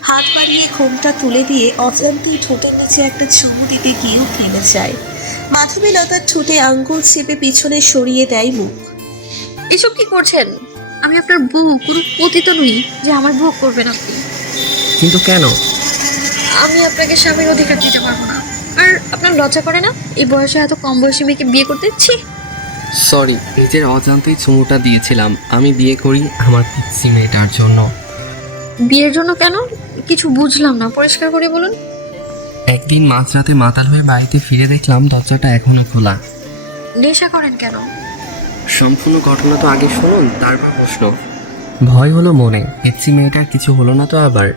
হাত বাড়িয়ে ঘোমটা তুলে দিয়ে অজান্তেই ঠোঁটের নিচে একটা চুমু দিতে গিয়েও থেমে যায়। মাধবীলতার ঠোঁটে আঙ্গুল চেপে পিছনে সরিয়ে দেয় মুখ। এসব কি করছেন? আমি আপনার বউ, কোনো পতিত নই যে আমার ভোগ করবেন আপনি। কিন্তু কেন? আমি আপনাকে স্বামীর অধিকার দিতে পারবো না। আর আপনার লজ্জা করে না এই বয়সে এত কম বয়সী মেয়েকে বিয়ে করতে? ছি! সরি, নিজের অজান্তেই চুমুটা দিয়েছিলাম। আমি বিয়ে করি আমার পিচ্ছি মেয়েটার জন্য। বিয়ের জন্য কেন? কিছু বুঝলাম না, পরিষ্কার করে বলুন। একদিন মাঝরাতে মাতাল হয়ে বাড়িতে ফিরে দেখলাম দরজাটা এখনো খোলা। নেশা করেন কেন? সম্পূর্ণ ঘটনা তো আগে শুনুন, তারপর প্রশ্ন। ভয় হলো মনে, পিচ্ছি মেয়েটার কিছু হলো না তো আবার।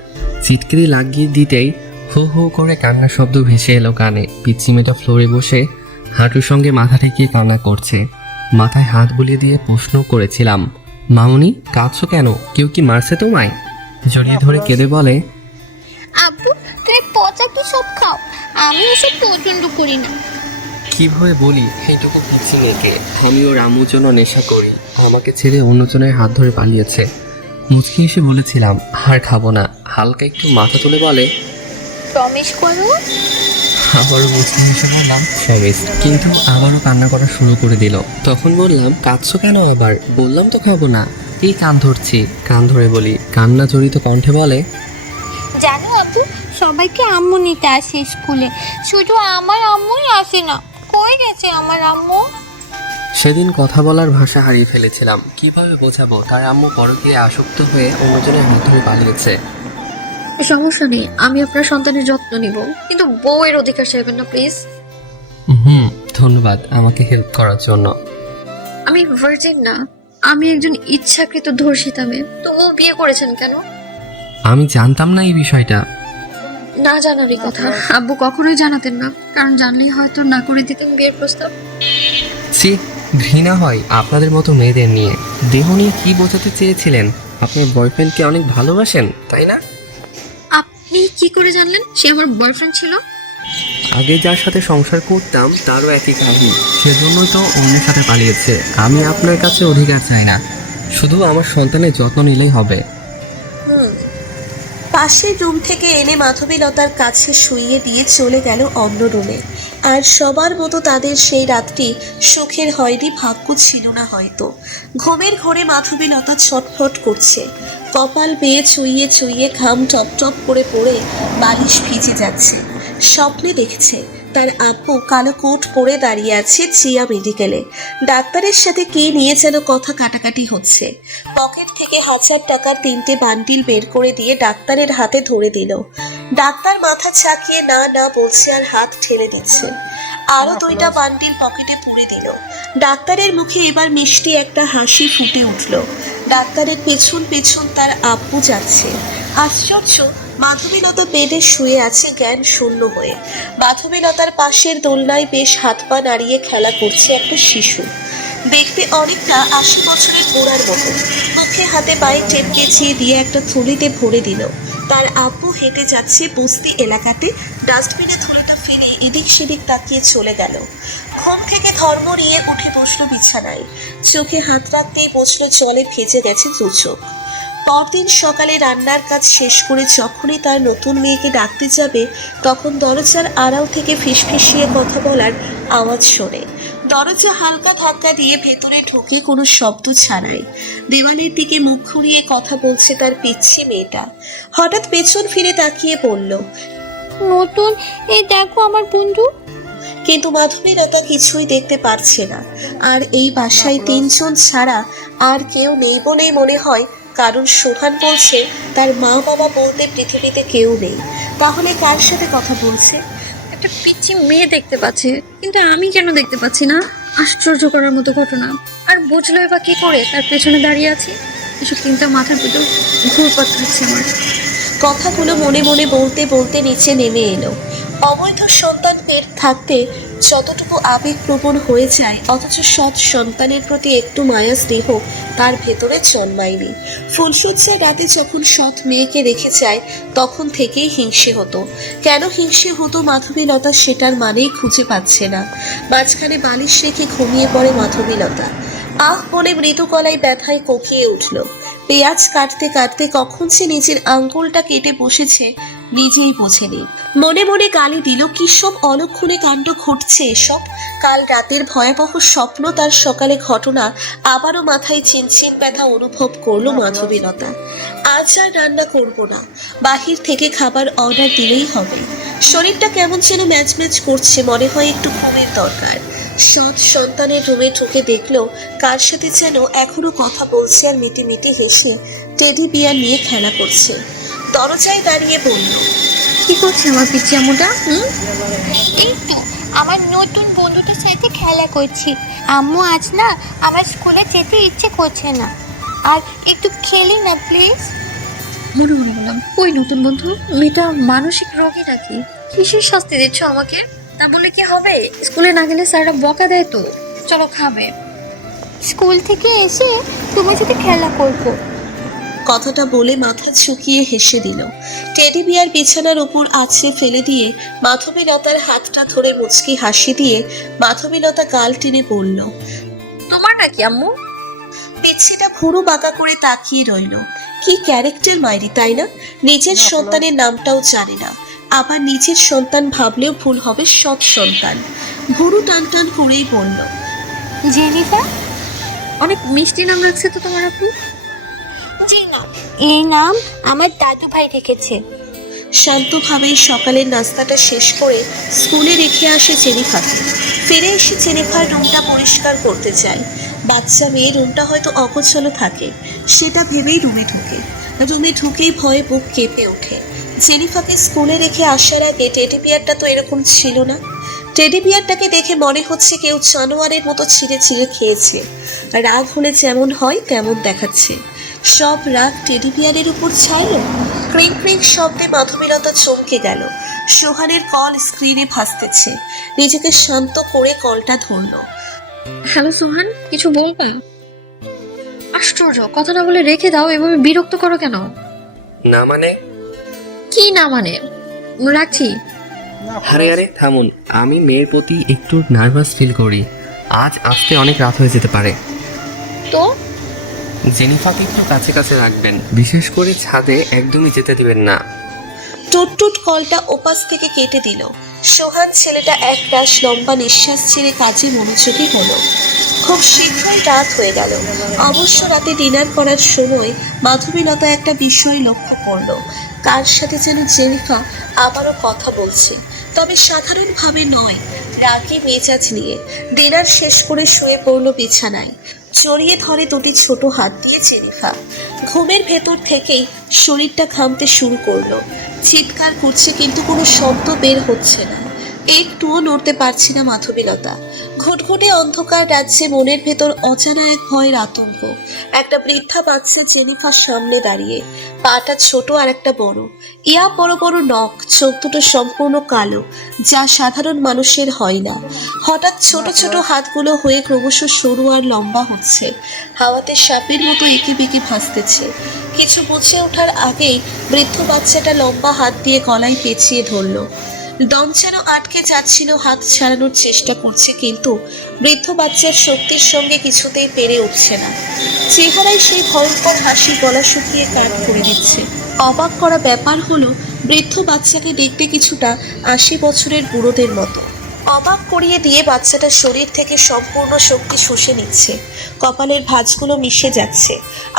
চিৎকারি লাগিয়ে দিতেই হো হো করে কান্নার শব্দ ভেসে এলো কানে। পিচ্ছি মেয়েটা ফ্লোরে বসে হাঁটুর সঙ্গে মাথা ঠেকিয়ে কান্না করছে। মাথায় হাত বুলিয়ে দিয়ে প্রশ্ন করেছিলাম, মামুনি কাঁদছো কেন? কেউ কি মারছে তোমায়? জড়িয়ে ধরে কেঁদে বলে, আব্বু তুমি পচা কি সব খাও, আমি এসব পছন্দ করি না। কিভাবে বলি এইটুকু পিচ্ছি মেয়েকে? আমি ওর আম্মুর জন্য নেশা করি, আমাকে ছেড়ে অন্যজনের হাত ধরে পালিয়েছে। মুচকি এসে বলেছিলাম আর খাবো না। হালকা একটু মাথা তুলে বলে, প্রমিস করো। আবারও মুচকি এসে বললাম প্রমিস, কিন্তু আবারও কান্না করা শুরু করে দিল। তখন বললাম, কাঁদছো কেন আবার? বললাম তো খাবো না। এই কান ধরছি। কান ধরে বলি, কান্না জড়িত কণ্ঠে বলে, জানো আব্বু, সবাইকে আম্মু নিতে আসে স্কুলে, শুধু আমার আম্মুই আসে না। কই গেছে আমার আম্মু? সেদিন কথা বলার ভাষা হারিয়ে ফেলেছিলাম। কিভাবে বোঝাবো তার আম্মু পরকীয়ায় আসক্ত হয়ে অন্যজনের হাত ধরে পালিয়েছে। সমস্যা নেই, আমি আপনার সন্তানের যত্ন নিব, কিন্তু বউয়ের অধিকার চাইবেন না প্লিজ। ধন্যবাদ আমাকে হেল্প করার জন্য। আমি ভার্জিন না, আমি একজন ইচ্ছাকৃত ধর্ষিতা মেয়ে। তবুও বিয়ে করেছেন কেন? আমি জানতাম না এই বিষয়টা। না জানারই কথা, আব্বু কখনোই জানাতেন না, কারণ জানলেই হয়তো না করে দিতেন বিয়ের প্রস্তাব। ছি, ঘৃণা হয় আপনাদের মতো মেয়েদের নিয়ে। দেহ নিয়ে কি বোঝাতে চেয়েছিলেন? আপনার বয়ফ্রেন্ডকে অনেক ভালোবাসেন, তাই না? আপনি কি করে জানলেন সে আমার বয়ফ্রেন্ড ছিল? আগে যার সাথে সংসার করতাম তারও একই কাহিনী, সেজন্যই তো অন্যের সাথে পালিয়েছে। আমি আপনার কাছে অধিকার চাই না, শুধু আমার সন্তানের যত্ন নিলেই হবে। পাশের রুম থেকে এনে মাধবীলতার কাছে শুইয়ে দিয়ে চলে গেল অন্য রুমে। আর সবার মতো তাদের সেই রাতটি সুখের হয়নি, ভাগ্য ছিল না হয়তো। ঘুমের ঘোরে মাধবীলতা ছটফট করছে। কপাল বেয়ে চুইয়ে চুইয়ে ঘাম টপ টপ করে পড়ে বালিশ ভিজে যাচ্ছে। স্বপ্নে দেখছে তার আব্বু কালো কোট পরে দাঁড়িয়ে আছে জিয়া মেডিকেলে। ডাক্তারের সাথে কি নিয়ে যেন কথা কাটাকাটি হচ্ছে। পকেট থেকে 1000 টাকার 3টে বান্ডিল বের করে দিয়ে ডাক্তারের হাতে ধরে দিল। ডাক্তার মাথা চাকিয়ে না না বলছে আর হাত ঠেলে দিচ্ছে। আরো 2টা বান্ডিল পকেটে পুরে দিল। ডাক্তারের মুখে এবার মিষ্টি একটা হাসি ফুটে উঠল। ডাক্তারের পেছন পেছন তার আব্বু যাচ্ছে। আশ্চর্য, মাধবীলতা বেডে শুয়ে আছে জ্ঞান শূন্য হয়ে। মাধবীলতার পাশের দোলনায় বেশ হাত পা নাড়িয়ে খেলা করছে একটা শিশু। দেখতে অনেকটা 80 বছরের বুড়ার মতো। মুখে হাতে পায়ে টেপ কেচিয়ে দিয়ে একটা থলিতে ভরে দিল। তার আব্বু হেঁটে যাচ্ছে বস্তি এলাকাতে, ডাস্টবিনে থলিটা ফেলে এদিক সেদিক তাকিয়ে চলে গেল। ঘুম থেকে ধর্মরিয়ে উঠে বসলো বিছানায়। চোখে হাত রাখতেই বসলো জলে ভেজে গেছে দু চোখ। পরদিন সকালে রান্নার কাজ শেষ করে যখনই তার নতুন মেয়েকে ডাকতে যাবে, তখন দরজার আড়াল থেকে ফিসফিসিয়ে কথা বলার আওয়াজ শোনে। দরজা হালকা ধাক্কা দিয়ে ভেতরে ঢুকে কোনো শব্দ ছাড়াই দেওয়ালের দিকে মুখ ঘুরিয়ে কথা বলছে তার পিচ্ছি মেয়েটা। হঠাৎ পেছন ফিরে তাকিয়ে বলল, নতুন এই দেখো আমার বন্ধু। কিন্তু মাধবীলতা কিছুই দেখতে পারছে না। আর এই বাসায় 3 জন ছাড়া আর কেউ নেই বলেই মনে হয়, কারণ সোহান বলছে তার মা বাবা বলতে পৃথিবীতে কেউ নেই। তাহলে কার সাথে কথা বলছে? একটা পিচ্ছি মেয়ে দেখতে পাচ্ছে, কিন্তু আমি কেন দেখতে পাচ্ছি না? আশ্চর্য করার মতো ঘটনা। আর বুঝলোই বা কি করে তার পেছনে দাঁড়িয়ে আছি? এসব চিন্তা মাথার ভিতর ঘুরপাক খাচ্ছে আমার। কথাগুলো মনে মনে বলতে বলতে নিচে নেমে এলো। অবৈধ সন্তান পেট থাকতে যতটুকু আবেগপ্রবণ হয়ে যায়, অথচ সৎ সন্তানের প্রতি একটু মায়া স্নেহ তার ভেতরে জন্মায়নি। ফুলশয্যার রাতে যখন সৎ মেয়েকে রেখে যায়, তখন থেকেই হিংসে হতো। কেন হিংসে হতো মাধবীলতা সেটার মানেই খুঁজে পাচ্ছে না। মাঝখানে বালিশ রেখে ঘুমিয়ে পড়ে মাধবীলতা। আহ বলে মৃদু গলায় ব্যথায় কোকিয়ে উঠল। পেঁয়াজ কাটতে কাটতে কখন সে নিজের আঙ্গুলটা কেটে বসেছে নিজেই বোঝেনি। মনে মনে গালি দিল, কি সব অলক্ষণে কাণ্ড ঘটছে এসব। কাল রাতের ভয়াবহ স্বপ্ন, তার সকালে ঘটনা, আবারও মাথায় চিনচিন ব্যথা অনুভব করলো মাধবীলতা। আজ আর রান্না করব না, বাহির থেকে খাবার অর্ডার দিলেই হবে। শরীরটা কেমন যেন ম্যাচ ম্যাচ করছে, মনে হয় একটু ঘুমের দরকার। সৎ সন্তানের রুমে ঢুকে দেখলো কার সাথে যেন এখনো কথা বলছে আর মিটি মিটি হেসে টেডি বিয়ার নিয়ে খেলা করছে। দরজায় দাঁড়িয়ে বলল, কি করছে আমার পিচ্ছি আম্মুটা? এই তো আমার নতুন বন্ধুটার সাথে খেলা করছি। আম্মু আজ না আমার স্কুলে যেতে ইচ্ছে করছে না, আর একটু খেলি না প্লিজ। মনে মনে বললাম, ওই নতুন বন্ধু মেয়েটা মানসিক রোগী নাকি? কিসের শাস্তি দিচ্ছ আমাকে? তা বলে কি হবে? স্কুলে না গেলে স্যাররা বকা দেয় তো। চলো খাবে। স্কুল থেকে এসে তুমি যদি খেলা করবো। কথাটা বলে মাথা ঝুঁকিয়ে হেসে দিল। টেডি বিয়ার বিছানার উপর আছড়ে ফেলে দিয়ে মাধবীলতার হাতটা ধরে মুচকি হাসি দিয়ে মাধবীলতা গাল টেনে বলল, তোমার নাকি আম্মু? পিচ্ছিটা ভুরু বাঁকা করে তাকিয়ে রইল। কি ক্যারেক্টার মাইরি, তাই না? নিজের সন্তানের নামটাও জানে না, আবার নিজের সন্তান ভাবলেও ভুল হবে সৎ সন্তান। ভুরু টান টান করেই বলল, জেনিফার? অনেক মিষ্টি নাম রাখছে তো তোমার আপু। জি না, এই নাম আমার দাদু ভাই রেখেছে। শান্তভাবেই সকালের নাস্তাটা শেষ করে স্কুলে রেখে আসে জেনিফাকে। ফিরে এসে জেনিফার রুমটা পরিষ্কার করতে চায়। বাচ্চা মেয়ে, রুমটা হয়তো অগোছালো থাকে, সেটা ভেবেই রুমে ঢুকেই ভয়ে বুক কেঁপে ওঠে। জেনিফাকে স্কুলে রেখে আসার আগে টেডি বিয়ারটা তো এরকম ছিল না। টেডি বিয়ারটাকে দেখে মনে হচ্ছে কেউ জানোয়ারের মতো ছিঁড়ে ছিঁড়ে খেয়েছে। রাগ হলে যেমন হয় তেমন দেখাচ্ছে। সব রাগ টেডি বিয়ারের উপর ছাইল। ক্রিং ক্রিং শব্দে মাধবীলতা চমকে গেল। সোহানের কল স্ক্রিনে ভাসতেছে। নিজেকে শান্ত করে কলটা ধরলো। হ্যালো সোহান, কিছু বলবা? আশ্চর্য, কথা না বলে রেখে দাও, এভাবে বিরক্ত করো কেন? না মানে? কি না মানে? রাখছি। আরে আরে থামুন, আমি মেয়ের প্রতি একটু নার্ভাস ফিল করি। আজ আসতে অনেক রাত হয়ে যেতে পারে। তো জেনিফাকে একটু কাছে কাছে রাখবেন, বিশেষ করে ছাদে একদমই যেতে দিবেন না। টুট টুট কলটা ওপাশ থেকে কেটে দিল। সোহান ছেলেটা এক রাশ লম্বা নিঃশ্বাস ছেড়ে কাজে মনোযোগী হলো। খুব শীঘ্রই রাত হয়ে গেল। অবশ্য রাতে ডিনার করার সময় মাধবীলতা একটা বিষয় লক্ষ্য করলো। কার সাথে যেন জেনিফা আবারও কথা বলছে, তবে সাধারণভাবে নয়, রাগী মেজাজ নিয়ে। ডিনার শেষ করে শুয়ে পড়লো বিছানায়। জড়িয়ে ধরে দুটি ছোট হাত দিয়ে জেনিফা। ঘুমের ভেতর থেকেই শরীরটা ঘামতে শুরু করলো। চিৎকার করছে কিন্তু কোনো শব্দ বের হচ্ছে না। একটুও নড়তে পারছি না মাধবীলতা। ঘুটঘুটে অন্ধকার রাজ্যে মনের ভেতর অজানা এক ভয়ের আতঙ্ক। একটা বৃদ্ধা বাচ্চা জেনিফার সামনে দাঁড়িয়ে, পাটা ছোট আর একটা বড়, ইয়া বড় বড় নখ, চোখ দুটো সম্পূর্ণ কালো, যা সাধারণ মানুষের হয় না। হঠাৎ ছোট ছোট হাতগুলো হয়ে ক্রমশ সরু আর লম্বা হচ্ছে, হাওয়াতে সাপের মতো এঁকে বেঁকে ভাসতেছে। কিছু বুঝে ওঠার আগেই বৃদ্ধ বাচ্চাটা লম্বা হাত দিয়ে গলায় পেঁচিয়ে ধরলো। দম যেন আটকে যাচ্ছিল, হাত ছাড়ানোর চেষ্টা করছে, কিন্তু বৃদ্ধ বাচ্চার শক্তির সঙ্গে কিছুতেই পেরে উঠছে না। চেহারায় সেই ভয়ঙ্কর হাসি গলা শুকিয়ে কাঠ করে দিচ্ছে। অবাক করা ব্যাপার হলো, বৃদ্ধ বাচ্চাকে দেখতে কিছুটা 80 বছরের বুড়োদের মতো। অবাক করিয়ে দিয়ে বাচ্চাটা শরীর থেকে সম্পূর্ণ শক্তি শুষে নিচ্ছে, কপালের ভাঁজগুলো মিশে যাচ্ছে,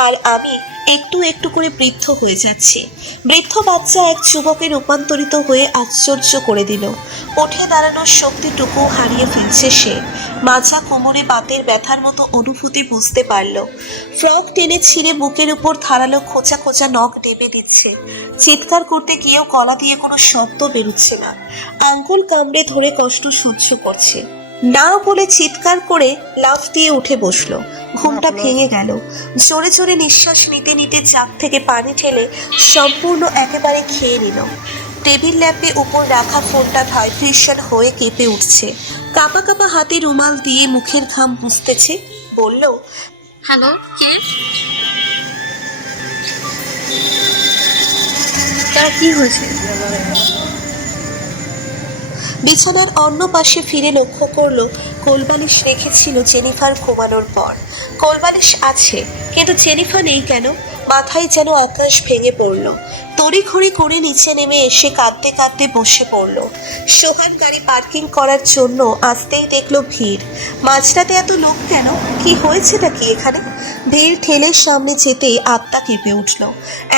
আর আমি একটু একটু করে বৃদ্ধ হয়ে যাচ্ছি। বৃদ্ধ বাচ্চা এক যুবকে রূপান্তরিত হয়ে আশ্চর্য করে দিল। উঠে দাঁড়ানোর শক্তিটুকু হারিয়ে ফেলছে সে। মাজা কোমরে বাতের ব্যথার মতো অনুভূতি বুঝতে পারল। ফ্রক টেনে ছিঁড়ে বুকের উপর ধারালো খোঁচা খোঁচা নখ ডেবে দিচ্ছে। চিৎকার করতে গিয়েও গলা দিয়ে কোনো শব্দ বেরোচ্ছে না। আঙ্গুল কামড়ে ধরে কষ্ট সহ্য করছে। না বলে চিৎকার করে লাফ দিয়ে উঠে বসলো। ঘুমটা ভেঙে গেল। জোরে জোরে নিঃশ্বাস নিতে নিতে চাক থেকে পানি ঢেলে সম্পূর্ণ একেবারে খেয়ে নিল। টেবিল ল্যাম্পে উপর রাখা ফোনটা ভাইব্রেশন হয়ে কেঁপে উঠছে। কাপা কাপা হাতে রুমাল দিয়ে মুখের ঘাম মুছতেছে, বলল, হ্যালো, কে? তার কি হয়েছে? বিছানার অন্য পাশে ফিরে লক্ষ্য করলো কোলবালিশ রেখেছিল জেনিফার ঘুমানোর পর। কোলবালিশ আছে, কিন্তু জেনিফার নেই কেন? মাথায় যেন আকাশ ভেঙে পড়ল। তড়িঘড়ি করে নিচে নেমে এসে কাঁদতে কাঁদতে বসে পড়ল। সোহান গাড়ি পার্কিং করার জন্য আসতেই দেখলো ভিড়। মাঝরাতে এত লোক কেন? কি হয়েছেটা কি এখানে? ভিড় ঠেলে সামনে যেতেই আত্মা কেঁপে উঠল।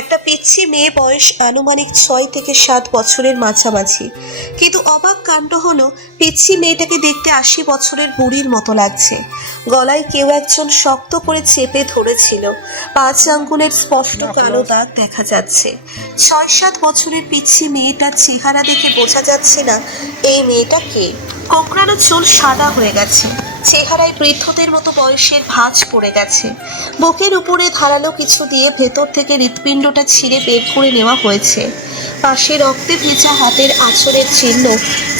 একটা পিচ্ছি মেয়ে, বয়স আনুমানিক 6 থেকে 7 বছরের মাঝামাঝি। কিন্তু অবাক কাণ্ড হলো, পিচ্ছি মেয়েটাকে দেখতে 80 বছরের বুড়ির মতো লাগছে। গলায় কেউ একজন শক্ত করে চেপে ধরেছিল। 5 আঙ্গুলের স্পষ্ট কালো দাগ দেখা যাচ্ছে। 6-7 বছরের পিচ্ছি মেয়েটার চেহারা দেখে বোঝা যাচ্ছে না এই মেয়েটা কে। কোঁকড়ানো চুল সাদা হয়ে গেছে, চেহারায় বৃদ্ধদের মতো বয়সের ভাঁজ পড়ে গেছে। বুকের উপরে ধারালো কিছু দিয়ে ভেতর থেকে হৃৎপিণ্ডটা ছিঁড়ে বের করে নেওয়া হয়েছে। পাশে রক্তে ভেজা হাতের আঁচড়ের চিহ্ন।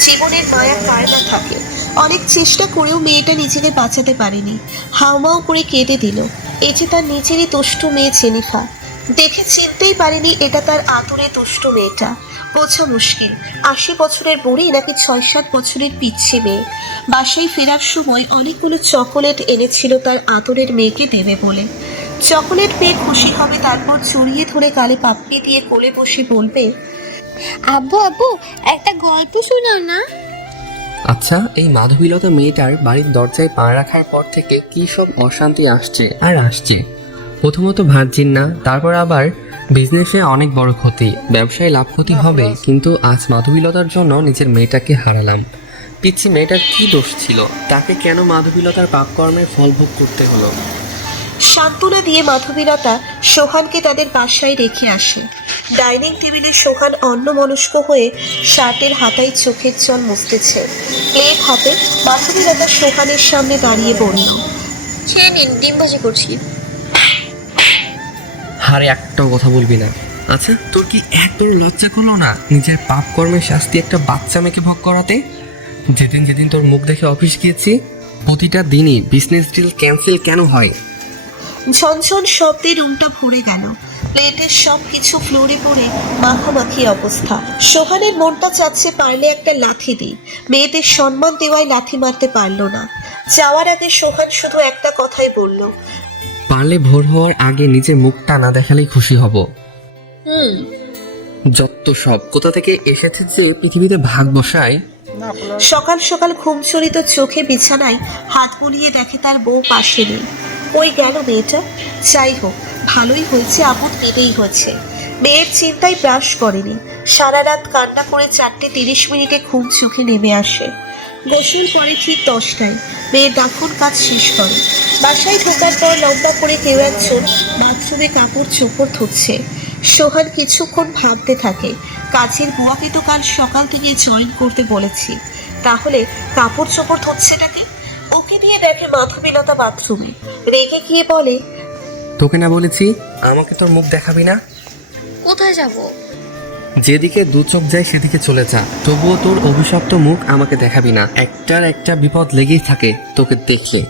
জীবনের মায়া কার না থাকে। অনেক চেষ্টা করেও মেয়েটা নিজেকে বাঁচাতে পারেনি, হাউমাউ করে কেঁদে দিল। এই যে তার নিজেরই দুষ্টু মেয়ে জেনিফা। দেখে চিনতেই পারেনি এটা তার আদুরে দুষ্টু মেয়েটা। বোঝা মুশকিল 80 বছরের বুড়ি নাকি 6-7 বছরের পিচ্ছি মেয়ে। বাসায় ফেরার সময় অনেকগুলো চকোলেট এনেছিল তার আদরের মেয়েকে দেবে বলে। চকোলেট পেয়ে খুশি হবে, তারপর জড়িয়ে ধরে গালে পাপ্পি দিয়ে কোলে বসে বলবে, আব্বু আব্বু, একটা গল্প শোনাও না। আচ্ছা, এই মাধবীলতা মেয়েটার বাড়ির দরজায় পা রাখার পর থেকে কি সব অশান্তি আসছে আর আসছে। প্রথমত ভার্জিন না, তারপর আবার বিজনেসে অনেক বড় ক্ষতি, ব্যবসায় লাভ ক্ষতি হবে, কিন্তু আজ মাধবীলতার জন্য নিজের মেয়েটাকে হারালাম। পিচ্ছি মেয়েটার কি দোষ ছিল? তাকে কেন মাধবীলতার পাপকর্মের ফল ভোগ করতে হলো? সান্ত্বনা দিয়ে মাধবীলতা সোহানকে তাদের বাসায় রেখে আসে। ডাইনিং টেবিলে সোহান অন্যমনস্ক হয়ে শার্টের হাতায় চোখের জল মুছতেছে। প্লেট হাতে মাধবীলতা সোহানের সামনে দাঁড়িয়ে বলল, খেয়ে নিন, ডিম ভাজি করছি। আরে একটাও কথা বলবি না। আচ্ছা, তোর কি একদম লজ্জা করলো না নিজের পাপ কর্মের শাস্তি একটা বাচ্চা মেয়েকে ভোগ করাতে? যেদিন যেদিন তোর মুখ দেখে অফিস গিয়েছি, প্রতিটা দিনই বিজনেস ডিল ক্যান্সেল কেন হয়? ঝনঝন শব্দে রুমটা ভরে গেল। প্লেটের সব কিছু ফ্লোরে পড়ে মাখামাখি অবস্থা। সোহানের মনটা চাচ্ছে পারলে একটা লাথি দিই, মেয়েদের সম্মান দেওয়ায় লাথি মারতে পারলো না। যাওয়ার আগে সোহান শুধু একটা কথাই বলল, পারলে ভোর হওয়ার আগে নিজের মুখটা না দেখালেই খুশি হব। যত সব কোথা থেকে এসেছে যে পৃথিবীতে ভাগ বসায়। সকাল সকাল ঘুমচরিত চোখে বিছানায় হাত বুলিয়ে দেখে তার বউ পাশে নেই। ওই গেল মেয়েটা। যাই হোক, ভালোই হয়েছে, আপদ পেতেই হয়েছে। মেয়ের চিন্তায় ব্রাশ করেনি। সারা রাত কান্না করে 4:30 ঘুম চোখে নেমে আসে। গোসল করে ঠিক 10টায় মেয়ের দাফন কাজ শেষ করে। বাসায় ঢোকার পর লম্বা করে কেউ একজন বাথরুমে কাপড় চোপড় ধুচ্ছে। সোহান কিছুক্ষণ ভাবতে থাকে, কাজের বুয়াকে তো কাল সকাল থেকে জয়েন করতে বলেছি, তাহলে কাপড় চোপড় ধুচ্ছেটাকে? ওকে দিয়ে দেখে মাধবীলতা বাথরুমে। রেগে গিয়ে বলে, তোকে না বলেছি আমাকে তোর মুখ দেখাবি না? কোথায় যাব? যেদিকে দু চোখ যায় সেদিকে চলে যা, তবুও তোর অভিশপ্ত মুখ আমাকে দেখাবি না। একটার একটা বিপদ লেগেই থাকে তোকে দেখলে।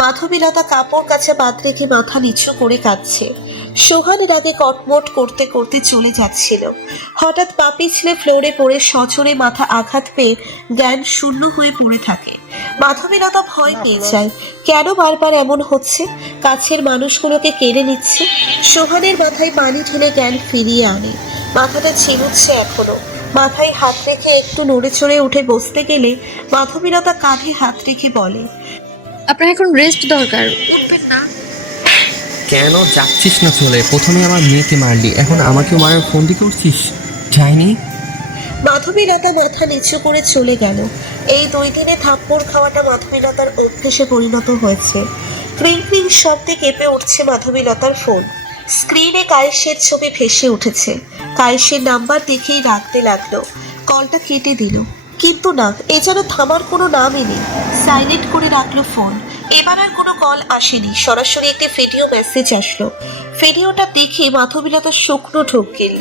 মাধবীলতা কাপড় কাছে বাদ রেখে মাথা নিচু করে কাঁদছে। সোহান রাগে কটমট করতে করতে চলে যাচ্ছিল। হঠাৎ পা পিছলে ফ্লোরে পড়ে সজোরে মাথা আঘাত পেয়ে জ্ঞান শূন্য হয়ে পড়ে থাকে। মাধবীলতা ভয় পেয়ে যায়, কেন বারবার এমন হচ্ছে? কাছের মানুষগুলোকে কেড়ে নিচ্ছে। সোহানের মাথায় পানি ঢেলে জ্ঞান ফিরিয়ে আনে। মাথাটা চিরুচ্ছে এখনো। মাথায় হাত রেখে একটু নড়ে চড়ে উঠে বসতে গেলে মাধবীলতা কাঁধে হাত রেখে বলে, আপনার এখন রেস্ট দরকার, উঠবেন না? কেন যাচ্ছিস না চলে? প্রথমে আমার মেয়েকে মারলি, এখন আমাকেও মারার ফন্দি করছিস? যাইনি। মাধবীলতা মাথা নিচু করে চলে গেল। এই 2 দিনে থাপ্পড় খাওয়াটা মাধবীলতার অভ্যেসে পরিণত হয়েছে। ক্রিং ক্রিং শব্দে কেঁপে উঠছে মাধবীলতার ফোন। স্ক্রিনে কায়েসের ছবি ভেসে উঠেছে। কায়েসের নাম্বার দেখেই রাখতে লাগলো। কলটা কেটে দিল, কিন্তু না, এ যেন থামার কোনো নামই নেই। সাইলেন্ট করে রাখলো ফোন। এবার আর কোনো কল আসেনি, সরাসরি একটি ভিডিও মেসেজ আসলো। ভিডিওটা দেখে মাধবীলতা শুকনো ঢোক গেল।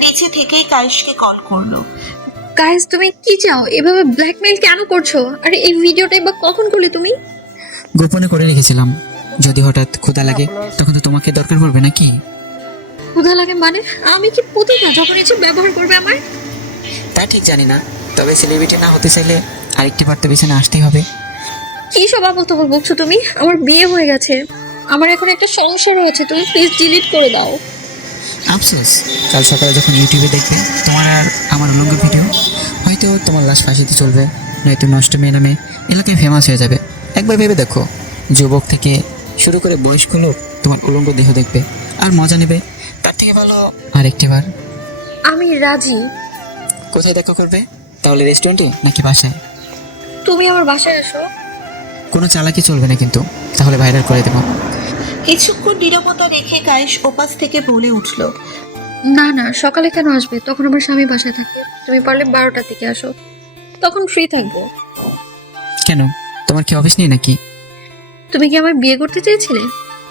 নিচে থেকেই কায়েসকে কল করলো। গাইস, তুমি কি চাও? এভাবে ব্ল্যাকমেইল কেন করছো? আর এই ভিডিওটাই বা কখন করলে তুমি? গোপনে করে রেখেছিলাম, যদি হঠাৎ ক্ষুধা লাগে তখন তো তোমাকে দরকার পড়বে নাকি? ক্ষুধা লাগে মানে? আমি কি পুতুল না যখন ইচ্ছে ব্যবহার করবে আমার? তা ঠিক জানি না, তবে সেলিব্রিটি না হতে চাইলে আরেকটি বার তো পিছনে আসতেই হবে। কি সব আবল-তাবল বকছো তুমি? আমার বিয়ে হয়ে গেছে, আমার এখন একটা সংসার রয়েছে, তুমি প্লিজ ডিলিট করে দাও। আফসোস, কাল সকালে যখন ইউটিউবে দেখবে তোমার আর আমার উলঙ্গ ভিডিও, হয়তো তোমার লাশ ফাঁসিতে চলবে, নয়তো নষ্ট মেয়ে নামে এলাকায় ফেমাস হয়ে যাবে। একবার ভেবে দেখো, যুবক থেকে শুরু করে বয়স্ক লোক তোমার উলঙ্গ দেহ দেখবে আর মজা নেবে। তার থেকে ভালো আরেকটি বার। আমি রাজি। কোথায় দেখা করবে তাহলে, রেস্টুরেন্টে নাকি বাসায়? তুমি আমার বাসায় এসো। কোনো চালাকি চলবে না কিন্তু, তাহলে ভাইরাল করে দেবো। কিছুক্ষণ নীরবতা রেখে কায়েশ ওপাশ থেকে বলে উঠল, না না, সকালে কেন আসবে? তখন আমার স্বামী বাসায় থাকে। তুমি পারলে 12টার দিকে আসো, তখন ফ্রি থাকবো। কেন, তোমার কি অফিস নেই নাকি? তুমি কি আমার বিয়ে করতে চেয়েছিলে?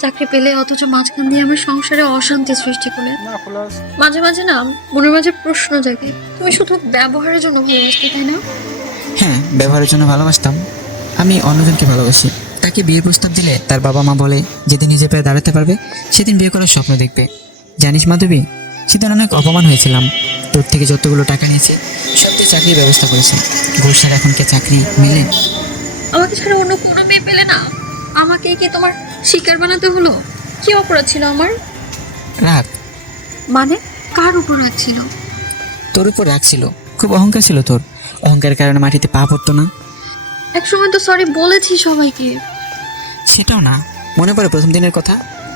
চাকরি পেলে অথচ মাঝখান দিয়ে আমার সংসারে অশান্তি সৃষ্টি করলে। না প্লাস মাঝে মাঝে না মনের মাঝে প্রশ্ন জাগে, তুমি শুধু ব্যবহারের জন্য ভালোবাসতে, তাই না? হ্যাঁ, ব্যবহারের জন্য ভালোবাসতাম। আমি অন্যজনকে ভালোবাসি। তাকে বিয়ের প্রস্তাব দিলে তার বাবা মা বলে যেদিন নিজে পায়ে দাঁড়াতে পারবে সেদিন বিয়ে করার স্বপ্ন দেখবে। জানিস মাধবী, সেদিন অনেক অপমান হয়েছিলাম। তোর থেকে যতগুলো টাকা নিয়েছি সব দিয়ে চাকরির ব্যবস্থা করেছি। ঘুষের এখন কে চাকরি মেলে? আমাকে ছাড়া অন্য কোনো মেয়ে পেলে না? আমাকে কি তোমার শিকার বানাতে হলো? কি অপরাধ ছিল আমার? রাগ। মানে কার উপর রাগ ছিল? তোর উপর রাগ ছিল, খুব অহংকার ছিল তোর। অহংকারের কারণে মাটিতে পা পড়তো না। একসময় তো সরি বলেছি সবাইকে। সেটাও না, মনে পড়ে প্রথম দিনের কথা?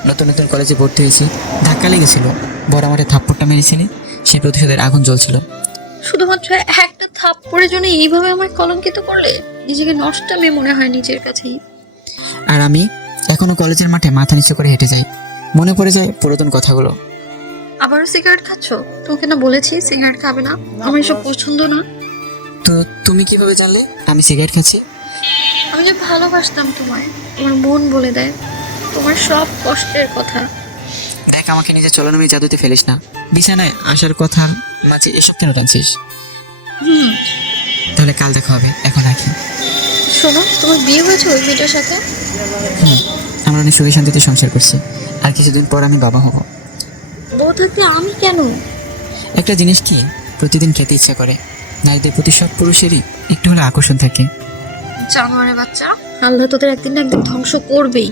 নতুন নতুন কলেজে ভর্তি হয়েছি, ধাক্কা লেগেছিল, বড় মাঠে থাপ্পড়টা মেরেছিলি, সেই প্রতিশোধের আগুন জ্বলছিল। শুধুমাত্র একটা থাপ্পড়ের জন্য এইভাবে আমার কলঙ্কিত করলে? নিজেকে নষ্ট মেয়ে মনে হয় নিজের কাছেই। আর আমি এখনো কলেজের মাঠে মাথা নিচু করে হেঁটে যাই, মনে পড়ে যায় পুরাতন কথাগুলো। আবারও সিগারেট খাচ্ছ? তোমাকে না বলেছি সিগারেট খাবে না, আমার এসব পছন্দ না। তো তুমি কিভাবে জানলে আমি সিগারেট খাচ্ছি? আমি যে ভালোবাসতাম তোমায়, আমার মন বলে দেয় তোমার সব কষ্টের কথা। দেখ, আমাকে নিজের চলনময় জাদুতে ফেলিস না। বিছানায় আসার কথা মাঝে এসব কেন টানছিস? তাহলে কাল দেখা হবে, এখন রাখি। শোনো, তোমার বিয়ে হয়েছে ওই মেয়েটার সাথে? আমরা অনেক সুখে শান্তিতে সংসার করছি, আর কিছুদিন পর আমি বাবা হব। বউ থাকতে আমি কেন? একটা জিনিস কি প্রতিদিন খেতে ইচ্ছা করে, নারীদের প্রতি সব পুরুষেরই একটু হলে আকর্ষণ থাকে। জানোয়ারের বাচ্চা, আল্লাহ তোদের একদিন না একদিন ধ্বংস করবেই।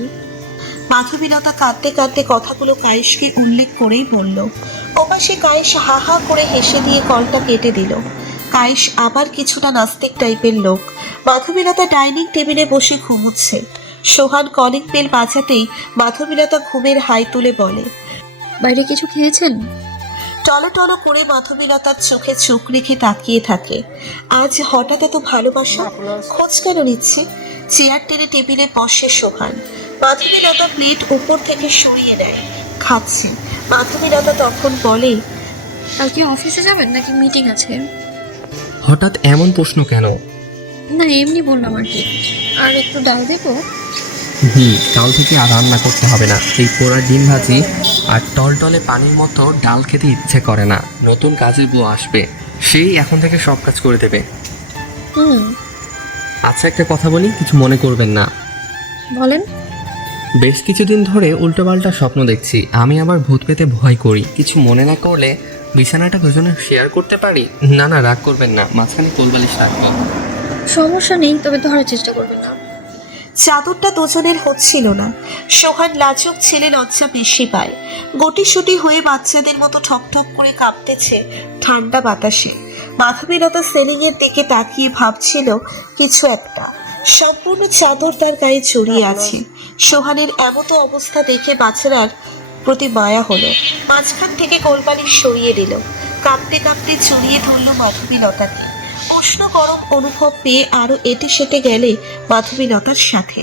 মাধবীলতা কাঁদতে কাঁদতে কথাগুলো কায়েশকে উল্লেখ করেই বলল। ওপাশে কায়েশ হা হা করে হেসে দিয়ে কলটা কেটে দিল। কায়েশ আবার কিছুটা নাস্তিক টাইপের লোক। মাধবীলতা ডাইনিং টেবিলে বসে ঘুমুচ্ছে। সোহান কলিং বেল বাজাতেই মাধবীলতা ঘুমের হাই তুলে বলে, বাইরে কিছু খেয়েছেন? টলটল করে মাধবীলতার চোখে চোখ রেখে তাকিয়ে থাকে। আজ হঠাৎ এত ভালোবাসা, খোঁজ কেন নিচ্ছে? চেয়ার টেনে টেবিলে বসে সোহান। মাধবীলতা প্লেট উপর থেকে সরিয়ে নেয়, খাচ্ছে। মাধবীলতা তখন বলে, কালকে অফিসে যাবেন নাকি মিটিং আছে? হঠাৎ এমন প্রশ্ন কেন? না এমনি বললাম আর কি। আর একটু ডাল দেবো? কাল থেকে আর রান্না করতে হবে না। এই পোড়া ডিম ভাজি আর টলটলে পানির মতো ডাল খেতে ইচ্ছে করে না। নতুন কাজের বউ আসবে, সেই এখন থেকে সব কাজ করে দেবে। আচ্ছা, একটা কথা বলি, কিছু মনে করবেন না। বলেন। বেশ কিছুদিন ধরে উল্টোপাল্টা স্বপ্ন দেখছি। আমি আবার ভূত পেতে ভয় করি। কিছু মনে না করলে বিছানাটা দুজনে শেয়ার করতে পারি? না না, রাগ করবেন না, মাঝখানে কোলবালিশ রাখবো। সমস্যা নেই, তবে ধরার চেষ্টা করবেন না। চাদরটা দুজনের হচ্ছিল না। সোহান লাজুক ছেলে, লজ্জা বেশি পায়। গটিসুটি হয়ে বাচ্চাদের মতো ঠকঠক করে কাঁপতেছে ঠান্ডা বাতাসে। মাধবীলতা সেলিংয়ের দিকে তাকিয়ে ভাবছিল কিছু একটা। সম্পূর্ণ চাদর তার গায়ে জড়িয়ে আছে। সোহানের এমতো অবস্থা দেখে বাচ্চারার প্রতি মায়া হলো। মাঝখান থেকে কোলবালিশ সরিয়ে দিল। কাঁপতে কাঁপতে জড়িয়ে ধরল মাধবীলতাকে। উষ্ণ গরম অনুভব পেয়ে আরো এটে সেটে গেলে মাধবীলতার সাথে।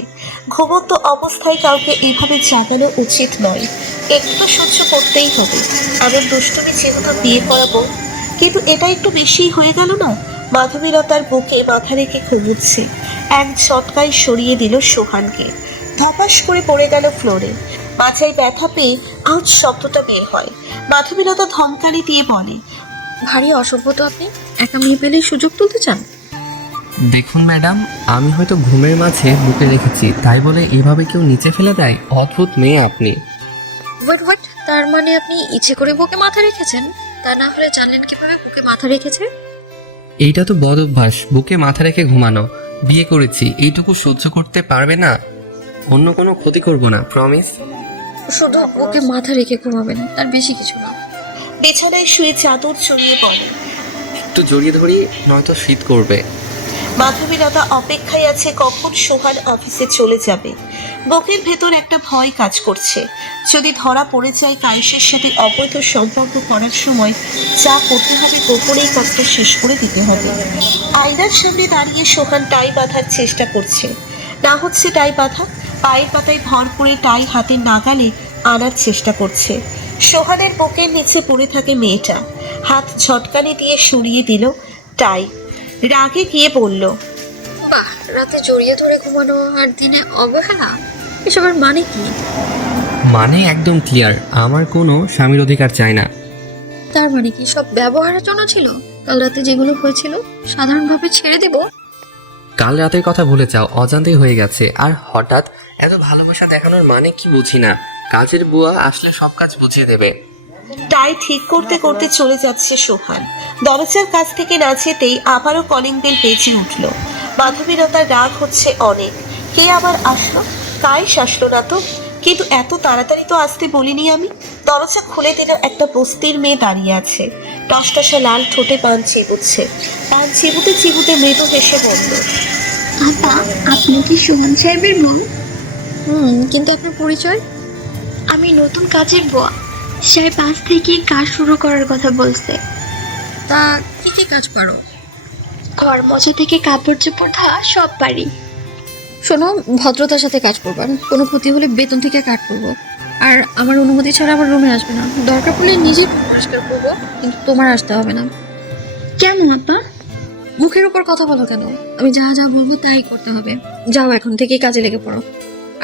ঘুমন্ত অবস্থায় কাউকে এইভাবে জাগানো উচিত নয়। একটু তো সহ্য করতেই হবে, এমন দুষ্টুমি যেহেতু বিয়ে করাবো। কিন্তু এটা একটু বেশিই হয়ে গেল না? মাধবীলতার বুকে মাথা রেখে ঘুমুচ্ছে। এক ঝটকায় সরিয়ে দিল সোহানকে। ধপাস করে পড়ে গেল ফ্লোরে। মাথায় ব্যথা পেয়ে আউচ শব্দটা বের হয়। মাধবীলতা ধমকানি দিয়ে বলে, ভারী অসভ্য তো আপনি। একা মেয়ে পেলেই সুযোগ তুলতে চান? দেখুন ম্যাডাম, আমি হয়তো ঘুমের মাঝে বুকে রেখেছি, তাই বলে এভাবে কেউ নিচে ফেলে দেয়? অদ্ভুত মেয়ে আপনি। হোয়াট, তার মানে আপনি ইচ্ছে করে বুকে মাথা রেখেছেন? তা না হলে জানলেন কিভাবে বুকে মাথা রেখেছে? এইটা তো বদ অভ্যাস, বুকে মাথা রেখে ঘুমানো। বিয়ে করেছি, এইটুকু সহ্য করতে পারবে না? অন্য কোনো ক্ষতি করব না, প্রমিস। শুধু বুকে মাথা রেখে ঘুমাবেন, আর বেশি কিছু না। বিছানায় শুয়ে চাদর জড়িয়ে পড়ে। একটু জড়িয়ে ধরি, নয়তো শীত করবে। মাধবীলতা অপেক্ষায় আছে কখন সোহান অফিসে চলে যাবে। বুকের ভেতর একটা ভয় কাজ করছে, যদি ধরা পড়ে যায় কায়েসের সাথে অবৈধ সম্পর্ক করার সময় যা করতে হবে গোপনেই কাজটা শেষ করে দিতে হবে। আয়নার সামনে দাঁড়িয়ে সোহান টাই বাঁধার চেষ্টা করছে, না হচ্ছে টাই বাঁধা, পায়ের পাতায় ভর করে টাই হাতের নাগালে আনার চেষ্টা করছে। সোহানের বুকের নিচে পড়ে থাকে মেয়েটা, হাত ঝটকানি দিয়ে সরিয়ে দিল টাই। রাগে গিয়ে বলল, বাহ, রাতে জড়িয়ে ধরে ঘুমানো আর দিনে অবহেলা, এসবের মানে কি? মানে একদম ক্লিয়ার, আমার কোনো স্বামীর অধিকার চাই না। তার মানে কি সব ব্যবহারের জন্য ছিল? কাল রাতে যেগুলো হয়েছিল সাধারণভাবে ছেড়ে দেব? কাল রাতের কথা ভুলে যাও, অজান্তেই হয়ে গেছে। আর হঠাৎ এত ভালোবাসা দেখানোর মানে কি বুঝি না। কাজের বুয়া আসলে সব কাজ বুঝিয়ে দেবে। টাই ঠিক করতে করতে চলে যাচ্ছে সোহান। দরজার কাছ থেকে না যেতেই আবারও কলিং বেল বেজে উঠল। মাধবীলতার রাগ হচ্ছে অনেক। কে আবার আসলো? কায়েস আসলো না তো, কিন্তু এত তাড়াতাড়ি তো আসতে বলিনি আমি। দরজা খুলে দিল একটা বস্তির মেয়ে দাঁড়িয়ে আছে, টসটসা লাল ঠোঁটে পান চিবুচ্ছে। পান চিবুতে চিবুতে মৃদু হেসে বলল, আপা, আপনি কি সোহান সাহেবের বোন? কিন্তু আপনার পরিচয়? আমি নতুন কাজের বুয়া। সাহেব আজ থেকে কাজ শুরু করার কথা বলছে। তা কি কি কাজ পারো? ঘর মোছা থেকে কাপড় চোপড় ধোয়া সব পারি। শোনো, ভদ্রতার সাথে কাজ করবেন, কোনো ক্ষতি হলে বেতন থেকে কাট করবো। আর আমার অনুমতি ছাড়া আমার রুমে আসবে না। দরকার পড়লে নিজেই পরিষ্কার করবো, কিন্তু তোমার আসতে হবে না। কেন আপা? মুখের উপর কথা বলো কেন? আমি যা যা বলবো তাই করতে হবে। যাও, এখন থেকে কাজে লেগে পড়ো।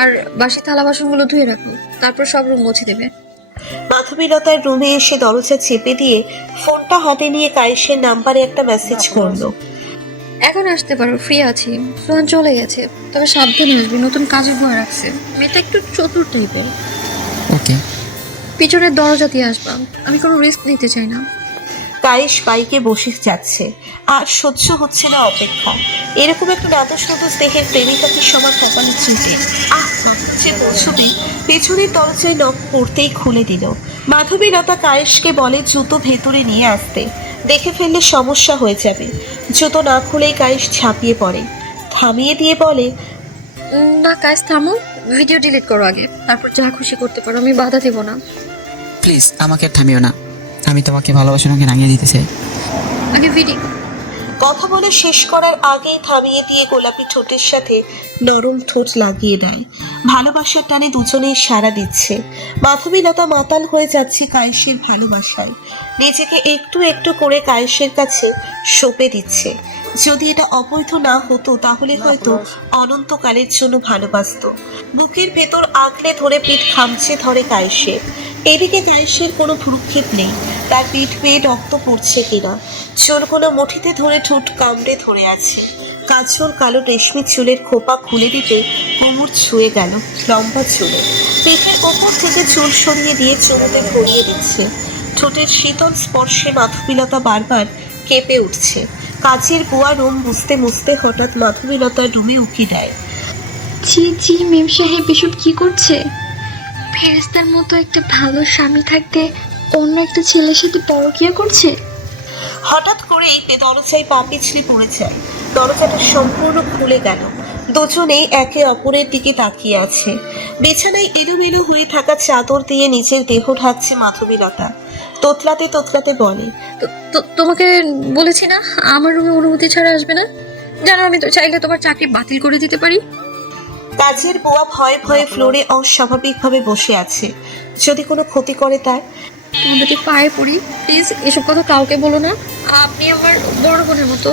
আর বাসি থালা বাসনগুলো ধুয়ে রাখো, তারপর সব রুম মুছে দেবে। মাধবীলতার রুমে এসে দরজা চেপে দিয়ে ফোনটা হাতে নিয়ে কায়েসের নাম্বারে একটা মেসেজ করলো। এখন আসতে পারো, ফ্রি আছি। সোহান চলে গেছে, তবে সাবধানে আসবি, নতুন কাজে বয়ে রাখছে। মেয়েটা একটু চতুর টাইপের। ওকে। পিছনের দরজা দিয়ে আসবা, আমি কোনো রিস্ক নিতে চাই না। কায়েস বাইকে বসে যাচ্ছে, আর সহ্য হচ্ছে না অপেক্ষা। এরকম একটা নাদুস নাদুস দেহের প্রেমিকাকে সবার কপালে চুটে যে পৌঁছবে। পেছনের দরজায় নক করতেই খুলে দিল। মাধবীলতা কায়েসকে বলে জুতো ভেতরে নিয়ে আসতে, দেখে ফেললে সমস্যা হয়ে যাবে। জুতো না খুলেই কায়েস ঝাঁপিয়ে পড়ে, থামিয়ে দিয়ে বলে, না কাজ থামো, ভিডিও ডিলিট করো আগে, তারপর যা খুশি করতে পারো, আমি বাধা দেব না। প্লিজ আমাকে আর থামিও না, আমি তোমাকে ভালোবাসানোকে রাঙিয়ে দিতে চাই। আগে ভিডিও। কথা বলে শেষ করার আগেই থামিয়ে দিয়ে গোলাপি ঠোঁটের সাথে নরম ঠোঁট লাগিয়ে দেয়। ভালোবাসার টানে দুজনেই সাড়া দিচ্ছে। মাধবীলতা মাতাল হয়ে যাচ্ছে কায়েসের ভালোবাসায়, নিজেকে একটু একটু করে কায়েসের কাছে সঁপে দিচ্ছে। যদি এটা অবৈধ না হতো তাহলে হয়তো অনন্তকালের জন্য ভালোবাসতো। বুকের ভেতর আগলে ধরে পিঠ খামচে ধরে কায়েসের। এদিকে কায়েসের কোনো ভ্রুক্ষেপ নেই, তার পিঠ বেয়ে রক্ত পড়ছে কিনা। চুলগুলো মুঠিতে ধরে ঠোঁট কামড়ে ধরে আছে। কাজল কালো রেশমি চুলের খোপা খুলে দিতে কোমর ছুঁয়ে গেল লম্বা চুলে। পিঠের ওপর থেকে চুল সরিয়ে দিয়ে চুলতে ভরিয়ে দিচ্ছে। ঠোঁটের শীতল স্পর্শে মাধবীলতা বারবার কেঁপে উঠছে। কাজের বুয়া রুম মুছতে মুছতে হঠাৎ মাধবীলতার রুমে উকি দেয়। জি জি, মেম সাহেব এসব কি করছে? ফেরেস্তার মতো একটা ভালো স্বামী থাকতে অন্য একটা ছেলের সাথে পরকীয়া করছে। হঠাৎ করেই দরজায় পা পিছলে পড়ে যায়। দরজাটা সম্পূর্ণ খুলে গেল। দুজনেই একে অপরের দিকে তাকিয়ে আছে। বিছানায় এলোমেলো হয়ে থাকা চাদর দিয়ে নিজের দেহ ঢাকছে মাধবীলতা। তোতলাতে তোতলাতে বলে, তোমাকে বলেছি না আমার রুমে অনুমতি ছাড়া আসবে না? জানো আমি তো চাইলে তোমার চাকরি বাতিল করে দিতে পারি। কাজের বুয়া ভয়ে ভয়ে ফ্লোরে অস্বাভাবিকভাবে বসে আছে। যদি কোনো ক্ষতি করে তার। তুমি দুটি পায়ে পড়ি, প্লিজ এসব কথা কাউকে বলো না। আপনি আমার বড় বোনের মতো।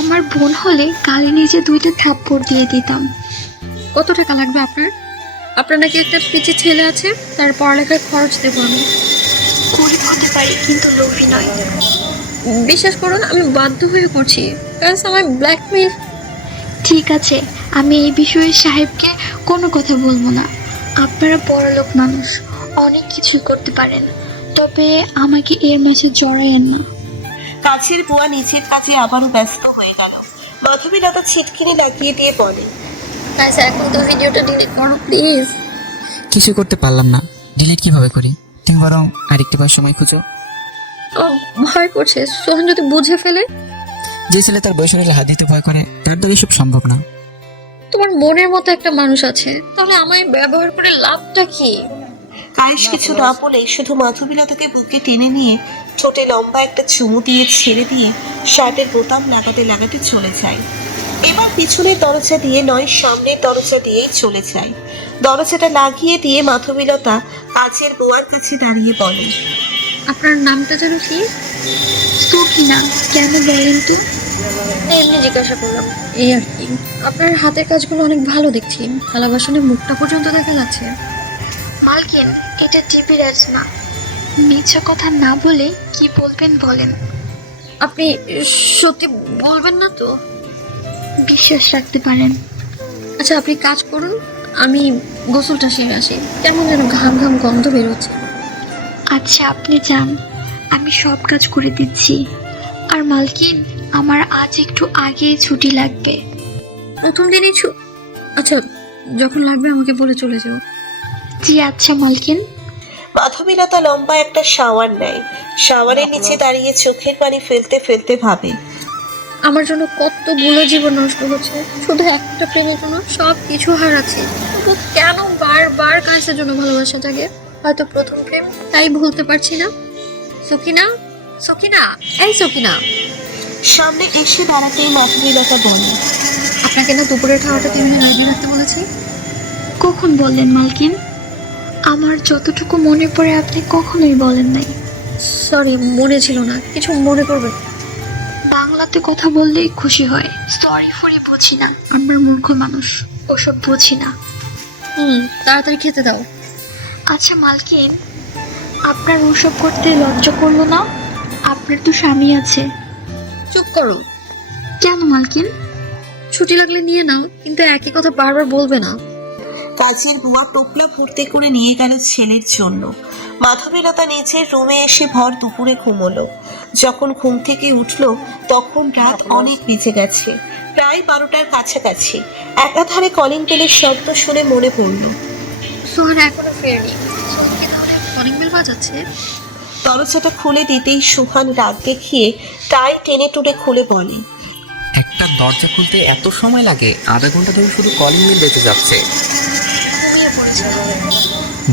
আমার বোন হলে কালে নিজে 2টা থাপ্পড় দিয়ে দিতাম। কত টাকা লাগবে আপনার? আপনার নাকি একটা পিচি ছেলে আছে, তার পড়ালেখার খরচ দেবো আমি। গরিব হতে পারি কিন্তু লোভী নয়। বিশ্বাস করুন আমি বাধ্য হয়ে করছি, কারণ আমার ব্ল্যাকমেল। ঠিক আছে, আমি এই বিষয়ে সাহেবকে কোনো কথা বলবো না। আপনারা বড়লোক মানুষ, অনেক কিছুই করতে পারেন, তবে আমাকে এর মাঝে জড়াইয়েন না। কাছের বুয়া নিজের কাজে আবারও ব্যস্ত হয়ে গেল। মাধবীলতা ছিটকিনি লাগিয়ে দিয়ে বলে, গাইস এখন তো ভিডিওটা ডিলিট করো প্লিজ। কিছু করতে পারলাম না, ডিলিট কিভাবে করি? তুমি বরং আরেকটিবার সময় খুঁজো। ও ভয় করছে, সোহান যদি বুঝে ফেলে। যে ছেলে তার বয়স অনুযায়ী হাত দিতে ভয় করে তার দ্বারা এসব সম্ভব না। তোমার মনের মতো একটা মানুষ আছে, তাহলে আমায় ব্যবহার করে লাভটা কি? কায়েস কিছু না বলে শুধু মাধবীলতাকে বুকে টেনে নিয়ে ঠোঁটে লম্বা একটা চুমু দিয়ে ছেড়ে দিয়ে শার্টের বোতাম লাগাতে লাগাতে চলে যায়। এবার পিছনের দরজা দিয়ে নয়, সামনের দরজা দিয়েই চলে যায়। দরজাটা লাগিয়ে দিয়ে মাধবীলতা কাছের বুয়ার কাছে দাঁড়িয়ে বলে, আপনার নামটা যেন কি? সখিনা, কেন বলেন তো? এমনি জিজ্ঞাসা করলাম, এই আর কি। আপনার হাতের কাজগুলো অনেক ভালো দেখছি, থালা বাসনের মুখটা পর্যন্ত দেখা যাচ্ছে। মালকিন, এটা টিভির অ্যাড না। মিথ্যা কথা না বলে কি বলবেন বলেন। আপনি সত্যি বলবেন না তো? বিশ্বাস রাখতে পারেন। আচ্ছা আপনি কাজ করুন, আমি গোসলটা সেরে আসি, কেমন যেন ঘাম ঘাম গন্ধ বেরোচ্ছে। আচ্ছা আপনি যান, আমি সব কাজ করে দিচ্ছি। আর মালকিন, আমার আজ একটু আগেই ছুটি লাগবে। প্রথম দিনই আচ্ছা যখন লাগবে আমাকে বলে চলে যাও। জি আচ্ছা মালকিন। মাধবীলতা লম্বা একটা শাওয়ার নেয়। শাওয়ারের নিচে দাঁড়িয়ে চোখের পানি ফেলতে ফেলতে ভাবে, আমার জন্য কতগুলো জীবন নষ্ট হচ্ছে, শুধু একটা প্রেমের জন্য সব কিছু হারাচ্ছি। তবু কেন বারবার কাছের জন্য ভালোবাসা জাগে? হয়তো প্রথম প্রেম, তাই ভুলতে পারছি না। সখিনা, সখিনা, এই সখিনা। সামনে এসে দাঁড়াতেই মাধবীলতা বলে, আপনাকে না দুপুরের খাওয়াটা টেবিলে লাগিয়ে রাখতে বলেছি। কখন বললেন মালকিন? আমার যতটুকু মনে পড়ে আপনি কখনোই বলেন নাই। সরি, মনে ছিল না, কিছু মনে করবেন। বাংলাতে কথা বললেই খুশি হয়। সরি ফরি বুঝি না, আমরা মূর্খ মানুষ, ওসব বুঝি না। তাড়াতাড়ি খেতে দাও। আচ্ছা মালকিন, আপনার ওসব করতে লজ্জা করলো না? আপনার তো স্বামী আছে। চুপ করো। কেন মালকিন? ছুটি লাগলে নিয়ে নাও, কিন্তু একই কথা বারবার বলবে না। কাজের বুয়া টোপলা ভর্তি করে নিয়ে গেল ছেলের জন্য। মাধবীলতা নিচের রুমে এসে ভর দুপুরে ঘুমোলো। যখন ঘুম থেকে উঠলো তখন রাত অনেক বেজে গেছে, প্রায় 12টার কাছাকাছি। একাধারে কলিং বেলের শব্দ শুনে মনে পড়ল, সোহান এখনো ফেরেনি। সোহানকে তাহলে কলিং বেল বাজাচ্ছে। দরজাটা খুলে দিতেই সুহান রাগ দেখিয়ে টাই টেনে টুনে খুলে বলে, একটা দরজা খুলতে এত সময় লাগে? আধা ঘন্টা ধরে শুধু কলিং বেল বেঁচে যাচ্ছে। ঘুমিয়ে পড়েছিলাম।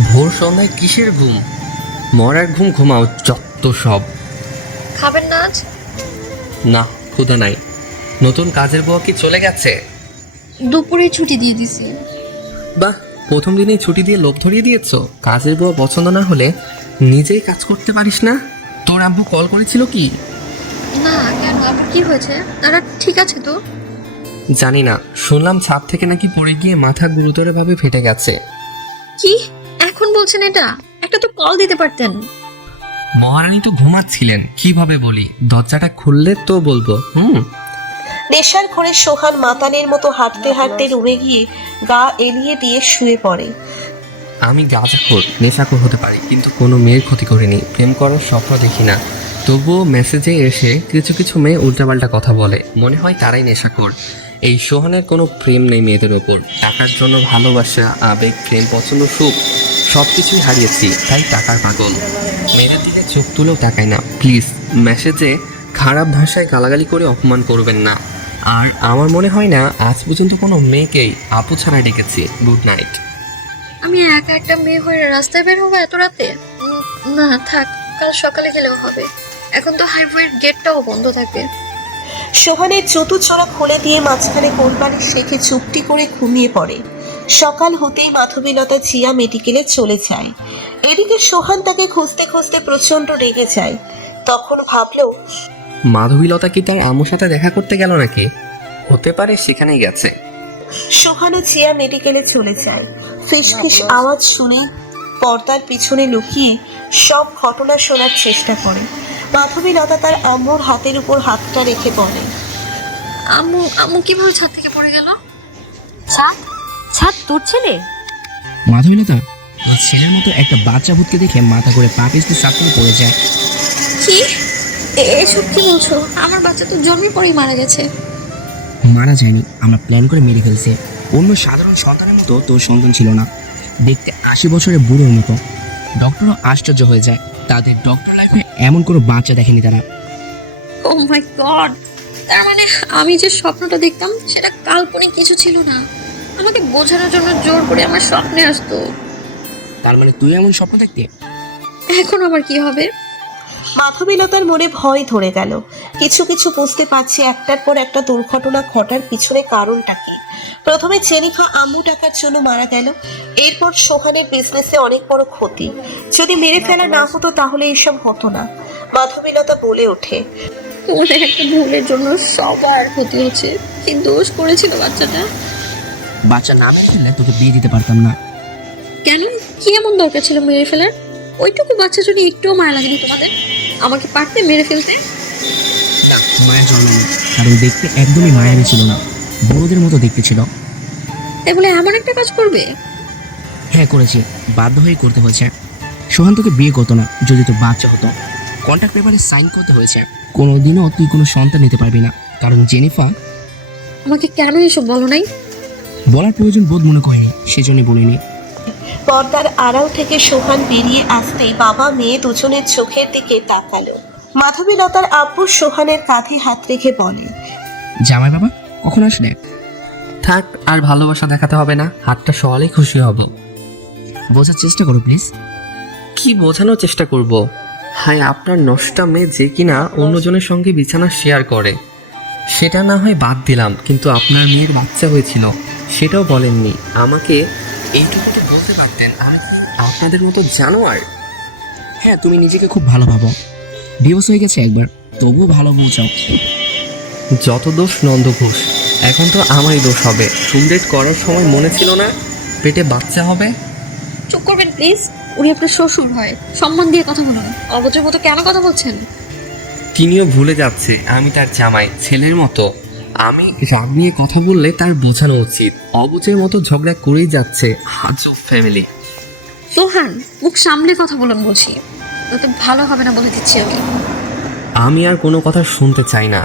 ভোর সন্ধ্যায় কিসের ঘুম? মরার ঘুম ঘুমাও যত সব। খাবেন না আজ? না, ক্ষুধা নাই। নতুন কাজের বুয়া কি চলে গেছে? দুপুরে ছুটি দিয়ে দিছি। বাহ, প্রথম দিনেই ছুটি দিয়ে লোভ ধরিয়ে দিয়েছো। কাজের বুয়া পছন্দ না হলে নিজেই কাজ করতে পারিস না? তোর আব্বু কল করেছিল কি? না কেন, আবার কি হয়েছে? তারা ঠিক আছে তো? জানি না, শুনলাম ছাদ থেকে নাকি পড়ে গিয়ে মাথা গুরুতরভাবে ফেটে গেছে। কি এখন বলছেন এটা? একটা তো কল দিতে পারতেন। মহারানী তো ঘুমাচ্ছিলেন, কিভাবে বলি? দরজাটা খুললে তো বলবো। নেশার ঘরে সোহান মাতালের মতো হাঁটতে হাঁটতে রুমে গিয়ে গা এলিয়ে দিয়ে শুয়ে পড়ে। আমি গাঁজাখোর, নেশাখোর হতে পারি, কিন্তু কোনো মেয়ের ক্ষতি করিনি, প্রেম করার স্বপ্ন দেখি না। তবুও মেসেজে এসে কিছু কিছু মেয়ে উল্টাপাল্টা কথা বলে, মনে হয় তারাই নেশাখোর। এই সোহানের কোনো প্রেম নেই মেয়েদের ওপর। টাকার জন্য ভালোবাসা, আবেগ, প্রেম, পছন্দ, সুখ সব কিছুই হারিয়েছি, তাই টাকার পাগল। মেয়েদের দিকে চোখ তুলেও তাকাই না। প্লিজ মেসেজে খারাপ ভাষায় গালাগালি করে অপমান করবেন না। আর আমার মনে হয় না আজ পর্যন্ত কোনো মেয়েকেই আপু ছাড়া ডেকেছি। Good night. আমি একা একটা মেয়ে হয়ে রাস্তায় বের হবো এত রাতে? না থাক, কাল সকালে গেলেও হবে। এখন তো হাইওয়ের গেটটাও বন্ধ থাকে। সোহানের জুতো চোরা খুলে দিয়ে মাঝখানে কোলবালিশ রেখে চুপটি করে ঘুমিয়ে পড়ে। সকাল হতেই মাধবীলতা জিয়া মেডিকেলে চলে যায়। এদিকে সোহান তাকে খুঁজতে খুঁজতে প্রচন্ড রেগে যায়। তখন ভাবলো, মাধবীলতা কি তার আম্মুর সাথে দেখা করতে গেল নাকি? হতে পারে সেখানেই গেছে। সোহানও জিয়া মেডিকেলে চলে যায়। ফিসফিস আওয়াজ শুনে পর্দার পিছনে লুকিয়ে সব ঘটনা শোনার চেষ্টা করে। মাধবীলতা তার আম্মুর হাতের উপর হাতটা রেখে বলে, আম্মু আম্মু কিভাবে ছাদ থেকে পড়ে গেল? ছাদ? ছাদ তোর ছেলে? মাধবীলতা ওর ছেলের মতো একটা বাচ্চা ভূতকে দেখে মাথা করে পা পিছতে সাথে পড়ে যায়। কি এসব কি বলছো? আমার বাচ্চা তো জন্মের পরেই মারা গেছে। মারা যায়নি, আমরা প্ল্যান করে মেরে ফেলছে। অন্য সাধারণ সন্তানের মতো তোর সন্তান ছিল না, দেখতে 80 বছরের বুড়োর মতো। ডক্টরও আশ্চর্য হয়ে যায়, তাদের ডক্টর লাইফে এমন কোনো বাচ্চা দেখেনি তারা। ও মাই গড, তার মানে আমি যে স্বপ্নটা দেখতাম সেটা কাল্পনিক কিছু ছিল না। আমাকে বোঝানোর জন্য জোর করে আমার স্বপ্নে আসতো। তার মানে তুই এমন স্বপ্ন দেখতে? এখন আবার কি হবে? মাধবীলতার মনে ভয় ধরে গেল। কিছু কিছু বুঝতে পারছে একটার পর একটা দুর্ঘটনা ঘটার পিছনে কারণটা কি। প্রথমে জেনিফা আম্মু টাকার জন্য মারা গেল, এরপর সোহানের বিজনেসে অনেক বড় ক্ষতি। যদি মেরে ফেলা না হতো তাহলে এসব হতো না। মাধবীলতা বলে ওঠে, ওদের একটা ভুলের জন্য সবার ক্ষতি হচ্ছে। কি দোষ করেছিল বাচ্চাটা? বাচ্চা না মেরে ফেললে তোকে বিয়ে দিতে পারতাম না। কেন? কি এমন দরকার ছিল মেরে ফেলার? ওইটুকু বাচ্চার জন্য একটুও মায়া লাগেনি তোমাদের? আমাকে পারতে মেরে ফেলতে? মায়ের জন্ম নেই, কারণ দেখতে একদমই মায়াবী ছিল না, বড়দের মতো দেখতে ছিল। তাই বলে এমন একটা কাজ করবে? হ্যাঁ করেছি, বাধ্য হয়ে করতে হয়েছে। সোহান তোকে বিয়ে করতো না যদি তোর বাচ্চা হতো। কন্ট্রাক্ট পেপারে সাইন করতে হয়েছে। কোনোদিনও তুই কোনো সন্তান নিতে পারবি না, কারণ জেনিফা। আমাকে কেন এসব বলো নাই? বলার প্রয়োজন বোধ মনে করিনি, সেজন্যই বলিনি। পর্দার আড়াল থেকে সোহান বেরিয়ে আসতেই বাবা মেয়ে দুজনের চোখের দিকে তাকালো। মাধবীলতার আব্বু সোহানের কাঁধে হাত রেখে বলে, জামাই বাবা কখন আসলে? থাক, আর ভালোবাসা দেখাতে হবে না, হাতটা সওয়ালেই খুশি হব। বোঝার চেষ্টা করো প্লিজ। কি বোঝানোর চেষ্টা করব? হায়, আপনার নষ্টা মেয়ে যে কিনা অন্যজনের সঙ্গে বিছানা শেয়ার করে, সেটা না হয় বাদ দিলাম, কিন্তু আপনার মেয়ের বাচ্চা হয়েছিল সেটাও বলেননি আমাকে। এইটুকু তো বলতে পারতেন। আর আপনাদের মতো জানোয়ার। হ্যাঁ, তুমি নিজেকে খুব ভালো ভাবো। ডিভোর্স হয়ে গেছে একবার, তবুও ভালো বউ চাও। যত দোষ নন্দ ঘোষ, এখন তো আমারই দোষ হবে। সুন্দর করার সময় মনে ছিল না পেটে বাচ্চা হবে। চুপ করবেন প্লিজ। উনি আপনার শ্বশুর হয়, সম্মান দিয়ে কথা বলুন। অবজের মতো কেন কথা বলছেন? তিনিও ভুলে যাচ্ছে আমি তার জামাই, ছেলের মতো। আমি রাগ নিয়ে কথা বললে তার বোঝানো উচিত। অবুঝের মতো ঝগড়া করেই যাচ্ছে। আজব ফ্যামিলি। সোহান, মুখ সামলে কথা বলুন বলছি, তো ভালো হবে না বলে দিচ্ছি আমি। আমি আর কোনো কথা শুনতে চাই না,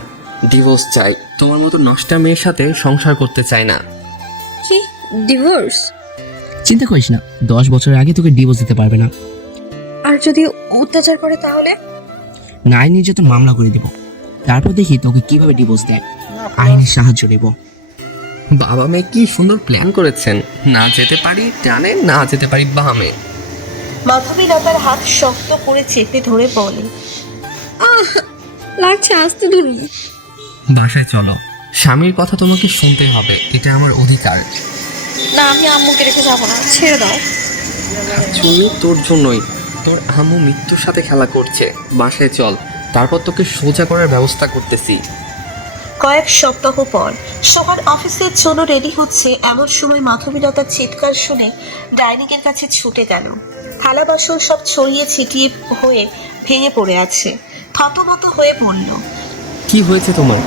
ডিভোর্স চাই। তোমার মতো নষ্টা মেয়ের সাথে সংসার করতে চাই না। কি ডিভোর্স? চিন্তা করিস না, 10 বছর আগে তোকে ডিভোর্স দিতে পারবে না। আর যদি অত্যাচার করে তাহলে? নারী নির্যাতন মামলা করে দেব, তারপর দেখি তোকে কিভাবে ডিভোর্স দেয়। আইনের সাহায্য নেব। বাবা মেয়ে কি সুন্দর প্ল্যান করেছেন। না যেতে পারি ডানে, না যেতে পারি বামে। মাধবীলতার হাত শক্ত করে চেপে ধরে বলে, আহ, লাগছে, আসতে ধরুন। বাসায় চলো, স্বামীর কথা তোমাকে শুনতে হবে, এটা আমার অধিকার। না, আমি আম্মুকে রেখে যাবো না, ছেড়ে দাও। চুনি, তোর জন্যই। তোর আম্মু মৃত্যুর সাথে খেলা করছে। বাসায় চল, তারপর তোকে সোজা করার ব্যবস্থা করতেছি। কয়েক সপ্তাহ পর সোহান অফিসের জন্য রেডি হচ্ছে, এমন সময় মাধবীলতার চিৎকার শুনে ডাইনিং এর কাছে ছুটে গেল। থালা বাসন সব ছড়িয়ে ছিটিয়ে হয়ে ভেঙে পড়ে আছে। থতমত হয়ে পড়ল। কি হয়েছে তোমার?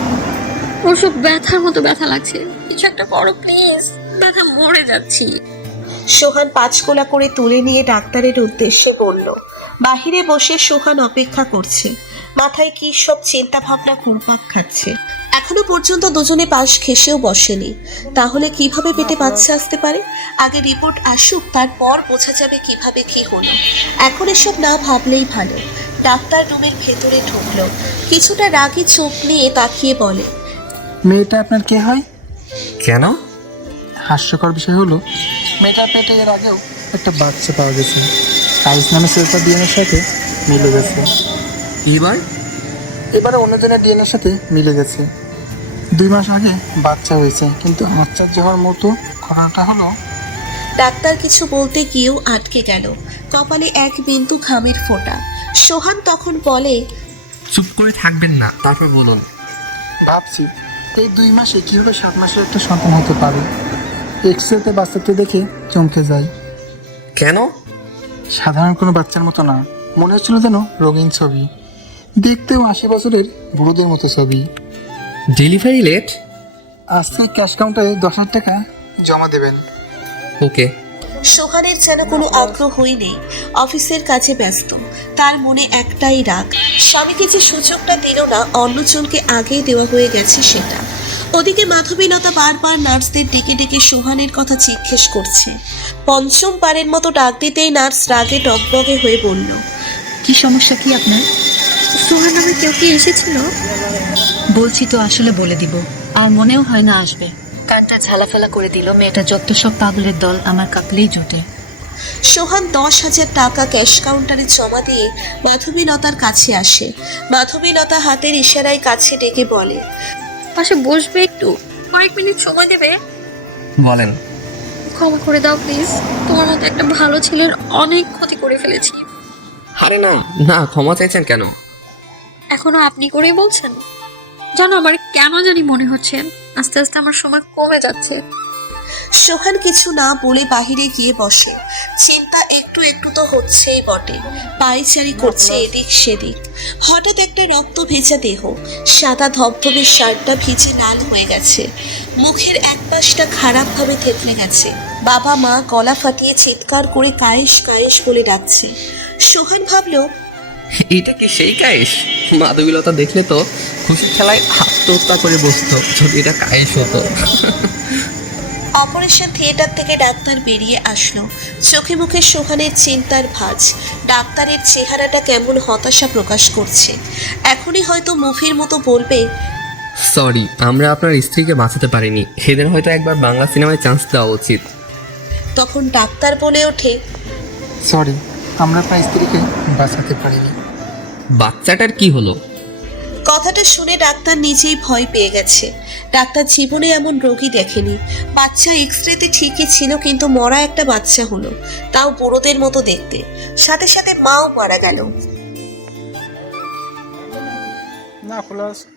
ওসব ব্যথার মতো ব্যথা লাগছে, কিছু একটা করো প্লিজ, ব্যথা মরে যাচ্ছি। সোহান পাঁচকোলা করে তুলে নিয়ে ডাক্তারের উদ্দেশ্যে বলল। বাহিরে বসে সোহান অপেক্ষা করছে, মাথায় কি সব চিন্তা ভাবনা ঘুরপাক খাচ্ছে। এখনো পর্যন্ত দুজনে পাশ ঘেঁষেও বসেনি, তাহলে কিভাবে পেটে বাচ্চা আসতে পারে? আগে রিপোর্ট আসুক, তারপর বোঝা যাবে কিভাবে কি হলো। এখন এসব না ভাবলেই ভালো। ডাক্তার রুমের ভেতরে ঢুকলো, কিছুটা রাগী চোখ নিয়ে তাকিয়ে বলে, মেয়েটা আপনার কে হয়? কেন? হাস্যকর বিষয় হলো, মেয়েটার পেটে এর আগেও একটা বাচ্চা পাওয়া গেছে। কাইস নামে ছেলেটার ডিএনএর সাথে মিলে গেছে। এবারে অন্যজনের ডিএনএর সাথে মিলে গেছে। 2 মাস আগে বাচ্চা হয়েছে, কিন্তু আশ্চর্য হওয়ার মতো ঘটনাটা হলো, ডাক্তার কিছু বলতে গিয়েও আটকে গেল, কপালে এক বিন্দু ঘামের ফোঁটা। সোহান তখন বলে, চুপ করে থাকবেন না, তারপর বলুন। ভাবছি এই 2 মাসে কীভাবে 7 মাসের একটা সন্তান হতে পারে। এক্সরেতে বাচ্চাটা দেখে চমকে যায়। কেন? সাধারণ কোনো বাচ্চার মতো না, মনে হচ্ছিল যেন রঙিন ছবি। দেখতেও 80 বছরের বুড়োদের মতো ছবি। Delivery late? আজকে ক্যাশ কাউন্টারে 10,000 টাকা জমা দেবেন। ওকে। সোহানের যেন কোনো আগ্রহই নেই, অফিসের কাজে ব্যস্ত। তার মনে একটাই রাগ, স্বামীকে যে সুযোগটা দিল না, অন্যজনকে আগেই দেওয়া হয়ে গেছে সেটা। ওদিকে মাধবীলতা বারবার নার্সদের ডেকে ডেকে সোহানের কথা জিজ্ঞেস করছে। পঞ্চম বারের মতো ডাক দিতেই নার্স রাগে টগবগে হয়ে বলল, কি সমস্যা কি আপনার? সোহান নামে কেউ কি এসেছিল? বলছি তো, আসলে বলে দিব। আর মনেও হয় না আসবে। কার্ডটা ঝালাফালা করে দিল। মেয়েটা যত সব পাগলের দল আমার কাকলেই জোটে। সোহান 10,000 টাকা ক্যাশ কাউন্টারে জমা দিয়ে মাধবীলতার কাছে আসে। মাধবীলতা হাতের ইশারায় কাছে ডেকে বলে, পাশে বসবে একটু, কয়েক মিনিট সময় দেবে? বলেন। ক্ষমা করে দাও প্লিজ, তোমার মতো একটা ভালো ছেলের অনেক ক্ষতি করে ফেলেছি। আরে না না, ক্ষমা চাইছেন কেন? এখনো আপনি করেই বলছেন? জানো, আমার কেন জানি মনে হচ্ছে আস্তে আস্তে আমার সময় কমে যাচ্ছে। সোহান কিছু না বলে বাহিরে গিয়ে বসে। চিন্তা একটু একটু তো হচ্ছেই বটে, পায়চারি করছে এদিক সেদিক। হঠাৎ একটা রক্ত ভেজা দেহ, সাদা ধবধবে শার্টটা ভিজে লাল হয়ে গেছে, মুখের এক পাশটা খারাপভাবে থেতলে গেছে। বাবা মা গলা ফাটিয়ে চিৎকার করে কায়েস কায়েস বলে ডাকছে। সোহান ভাবলো, এটা কি সেই কায়েস? মাধবীলতা দেখলে তো খুশির খেলায় আত্মহত্যা করে বসতো যদি এটা কায়েস হতো। অপারেশন থিয়েটার থেকে ডাক্তার বেরিয়ে আসলো। চোখে মুখে সোহানের চিন্তার ভাঁজ। ডাক্তারের চেহারাটা কেমন হতাশা প্রকাশ করছে। এখনই হয়তো মুভির মতো বলবে, সরি, আমরা আপনার স্ত্রীকে বাঁচাতে পারিনি। এদের হয়তো একবার বাংলা সিনেমায় চান্স দেওয়া উচিত। তখন ডাক্তার বলে ওঠে, সরি, আমরা আপনার স্ত্রীকে বাঁচাতে পারিনি। বাচ্চাটার কি হলো? কথাটা শুনে ডাক্তার নিজেই ভয় পেয়ে গেছে। ডাক্তার জীবনে এমন রোগী দেখেনি। বাচ্চা এক্সরেতে ঠিকই ছিল, কিন্তু মরা একটা বাচ্চা হলো, তাও বুড়োদের মতো দেখতে। সাথে সাথে মাও মারা গেল। না খোলা আছে।